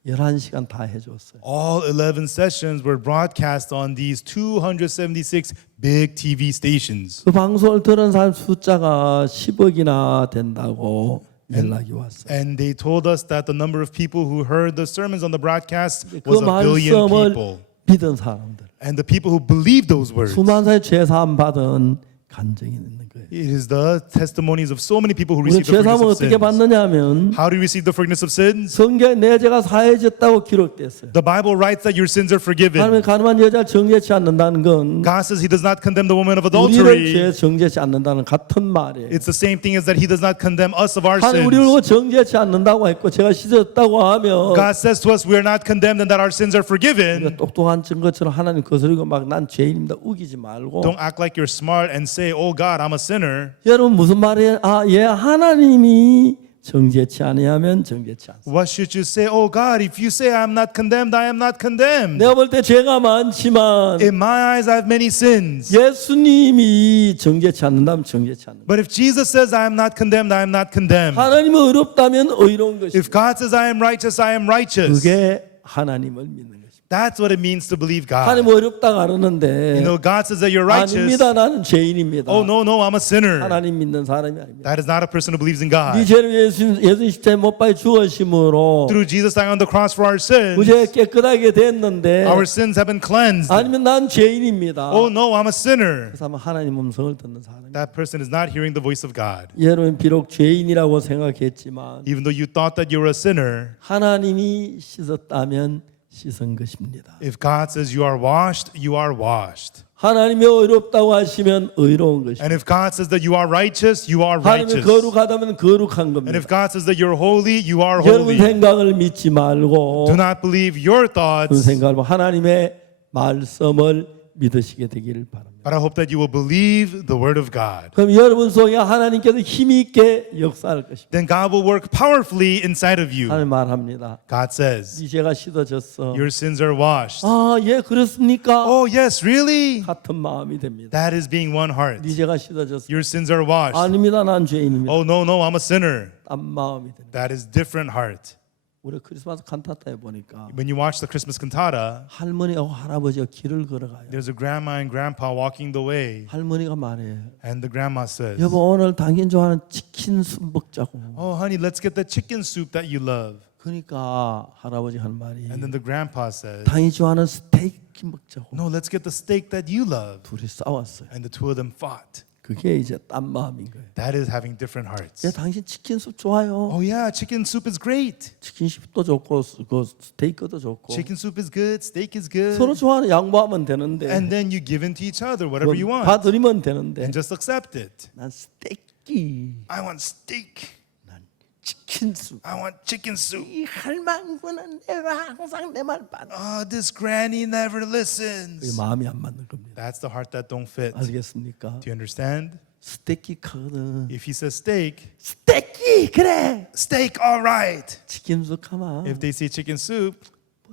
11시간 다 해줬어요. All 11 sessions were broadcast on these 276 big TV stations. 그 방송을 들은 사람 숫자가 10억이나 된다고 연락이 왔어요. And they told us that the number of people who heard the sermons on the broadcast 그 was 1 billion 말씀을 people. 믿은 사람들, And the people who believed those words. 수만 사의 죄사함 받은 간증이 있는 거예요. It is the testimonies of so many people who 우리 received the 죄사함을 forgiveness of 어떻게 sins. 받느냐면 How do you receive the forgiveness of sins? 성경에 내 죄가 사해졌다고 기록됐어요. The Bible writes that your sins are forgiven. 하나님의 가늠한 여자를 정죄치 않는다는 건 God says he does not condemn the woman of 우리를 adultery. 죄 정죄치 않는다는 같은 말이에요. It's the same thing as that he does not condemn us of our 하나님 sins. 우리를 정죄치 않는다고 했고 제가 씻었다고 하면 God says to us we are not condemned and that our sins are 우리가 forgiven. 똑똑한 증거처럼 하나님 거스리고 막 난 죄인입니다 우기지 말고 Don't act like you're smart and say, oh God, I'm a sinner. 여러분 무슨 말이에요? 하나님이 정죄치 아니하면 정죄치 않습니다. What should you say? Oh God, if you say I'm not condemned, I am not condemned. 내가 볼 때 죄가 많지만 In my eyes, I have many sins. 예수님이 정죄치 않는다면 정죄치 않는다. But if Jesus says I am not condemned, I am not condemned. 하나님은 의롭다면 의로운 것입니다. If God says I am righteous, I am righteous. 그게 하나님을 믿는 것입니다. That's what it means to believe God. 하나님 어렵다고 하는데 You know, God says that you're righteous. 아닙니다. 나는 죄인입니다. Oh, no, I'm a sinner. 하나님 믿는 사람이 아닙니다. That is not a person who believes in 네 God. 죄를 예수 십자가에 못 박혀 죽으심으로 Through Jesus dying on the cross for our sins, 무죄 깨끗하게 됐는데 our sins have been cleansed. 아니면 난 죄인입니다. Oh, no, I'm a sinner. 그래서 아마 하나님 음성을 듣는 사람이 That person is not hearing the voice of God. 여러분 비록 죄인이라고 생각했지만 Even though you thought that you were a sinner, 하나님이 씻었다면 씻은 것입니다. if God says you are washed, you are washed. 하나님이 의롭다고 하시면 의로운 것입니다. And if God says that you are righteous, you are 하나님이 righteous. 거룩하다면 거룩한 And 겁니다. if God says that you're holy, you are 여러분 holy. 생각을 믿지 말고 Do not believe your 그 thoughts, 생각을 하나님의 말씀을 믿으시게 되기를 바랍니다. but I hope that you will believe the word of God. 그럼 여러분 속에 하나님께서 힘이 있게 역사할 것입니다. Then God will work powerfully inside of you. 하나님 말합니다. God says, 네 죄가 씻어졌어. your sins are washed. 예 그렇습니까? Oh, yes, really? 같은 마음이 됩니다. That is being one heart. 네 죄가 씻어졌어. Your sins are washed. 아닙니다. 난 죄인입니다. Oh, no, I'm a sinner. 딴 마음이 됩니다. That is different heart. 우리 크리스마스 칸타타에 보니까 When you watch the Christmas cantata, 할머니하고 할아버지가 길을 걸어가요. there's a grandma and grandpa walking the way, 할머니가 말해요. and the grandma says, 여보 오늘 당신 좋아하는 치킨 술 먹자고. oh, honey, let's get the chicken soup that you love. 그러니까 할아버지 한 말이 And then the grandpa says, 당신 좋아하는 스테이크 먹자고. no, let's get the steak that you love. 둘이 싸웠어요. And the two of them fought. 그게 이제 딴 마음인 거예요. That is having different hearts. 당신 치킨 숲 좋아요. Oh, yeah, chicken soup is great. 치킨 숲도 좋고 그 스테이크도 좋고 Chicken soup is good. Steak is good. 서로 좋아하는 양보하면 되는데 And then you give in to each other whatever you want. 받으리면 되는데 And just accept it. 난 스테이크, I want steak. 난 치킨 숲. I want chicken soup. 이 할망구는 내가 항상 내 말 받아. Oh, this granny never 그게 listens. 마음이 안 맞는 겁니다. That's the heart that don't fit. 알겠습니까? Do you understand? 스테이크거든. If he says steak, 스테이크 그래. steak, all right. 치킨 숲 가만. If they say chicken soup,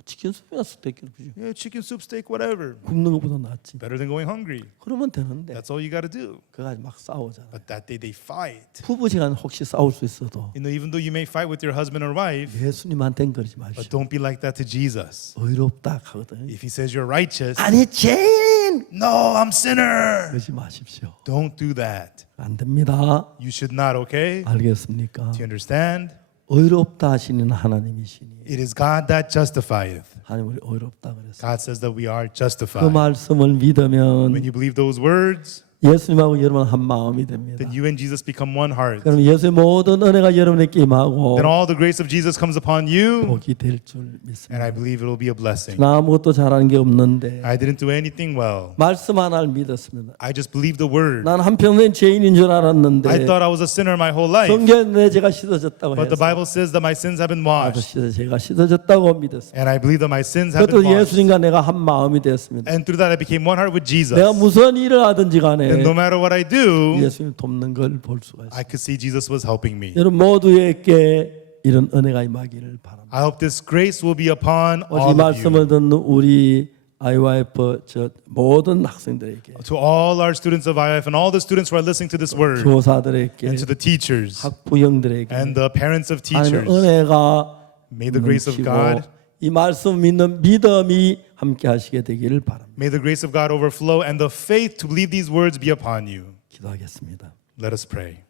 치킨 수프나 스테이크를 그죠? Yeah, chicken soup, steak, whatever. 굽는 것보다 낫지. Better than going hungry. 그러면 되는데 That's all you got to do. 그거 가지고 막 싸우잖아. But that day they fight. 부부지간 혹시 싸울 수 있어도 Even though you may fight with your husband or wife, 예수님한테는 그러지 but 마십시오. don't be like that to Jesus. 의롭다 하거든. If he says you're righteous, 아니 죄인 no, I'm sinner. 그러지 마십시오. Don't do that. 안 됩니다. You should not, okay? 알겠습니까? Do you understand? 의롭다 하시는 하나님이시니 It is God that justifieth. 하나님 우리 의롭다 그랬어요. God says that we are 그 justified. 말씀을 믿으면 When you believe those words, 예수님하고 여러분 한 마음이 됩니다. then you and Jesus become one heart. 그럼 예수의 모든 은혜가 여러분에게 임하고 Then all the grace of Jesus comes upon you, 복이 될 줄 and 믿습니다. I believe it will be a blessing. 나 아무것도 잘하는 게 없는데 I didn't do anything well. 말씀 하나를 믿었습니다. I just believed the word. 난 한평생 죄인인 줄 알았는데 I thought I was a sinner my whole life. 성경에 내 죄가 씻어졌다고 But the 해서 Bible says that my sins have been 나도 washed. 제가 씻어졌다고 믿었습니다. And I believe that my sins have 그것도 been washed. 예수님과 내가 한 마음이 되었습니다. And through that I became one heart with Jesus. 내가 무슨 일을 하든지 간에 And no matter what I do, 예수님 돕는 걸 볼 수가 있어요. I could see Jesus was helping me. 여러분 모두에게 이런 은혜가 임하기를 바랍니다. I hope this grace will be upon 이 all of 말씀을 you. 듣는 우리 IYF 저 모든 학생들에게, To all our students of IF and all the students who are listening to this word, 교사들에게, and to the teachers 학부형들에게 and the parents of 하나님의 teachers, 은혜가 may the grace of 넘치고 God, 이 말씀 믿는 믿음이 함께 하시게 되기를 바랍니다. may the grace of God overflow and the faith to believe these words be upon you. 기도하겠습니다. Let us pray.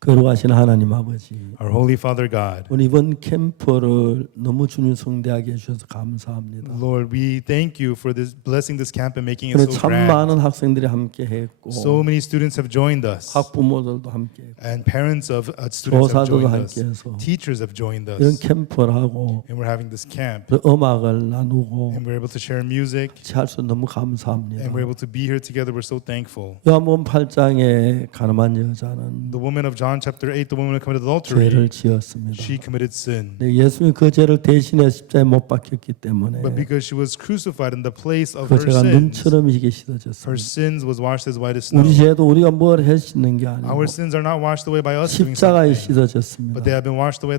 거룩하신 하나님 아버지, Our Holy Father God, 오늘 이번 캠프를 너무 주님 성대하게 해주셔서 감사합니다. Lord, we thank you for this blessing this camp and making it 그래 so 참 grand. 많은 학생들이 함께 했고 So many students have joined us, 학부모들도 함께 했고 and parents of students have 교사들도 joined us. 함께 해서 Teachers have joined 이런 us, 캠프를 하고 and we're having this camp, 그 음악을 나누고 and we're able to share music, 같이 할 수 너무 감사합니다. and we're able to be here together. We're so thankful. 요한복음 8장의 가늠한 여자는 The woman of John chapter 8, the woman who committed adultery, 죄를 지었습니다. she committed sin. 네, 예수님이 그 죄를 대신해 십자가에 못 박혔기 때문에 But because she was crucified in the place of 그 her 죄가 sins, 눈처럼 이게 her 씻어졌습니다. sins was washed as white as snow. 우리 죄도 우리가 뭘 했는 게 아니고 Our sins are not washed away by us doing 십자가에 something, but 씻어졌습니다. they have been washed away at the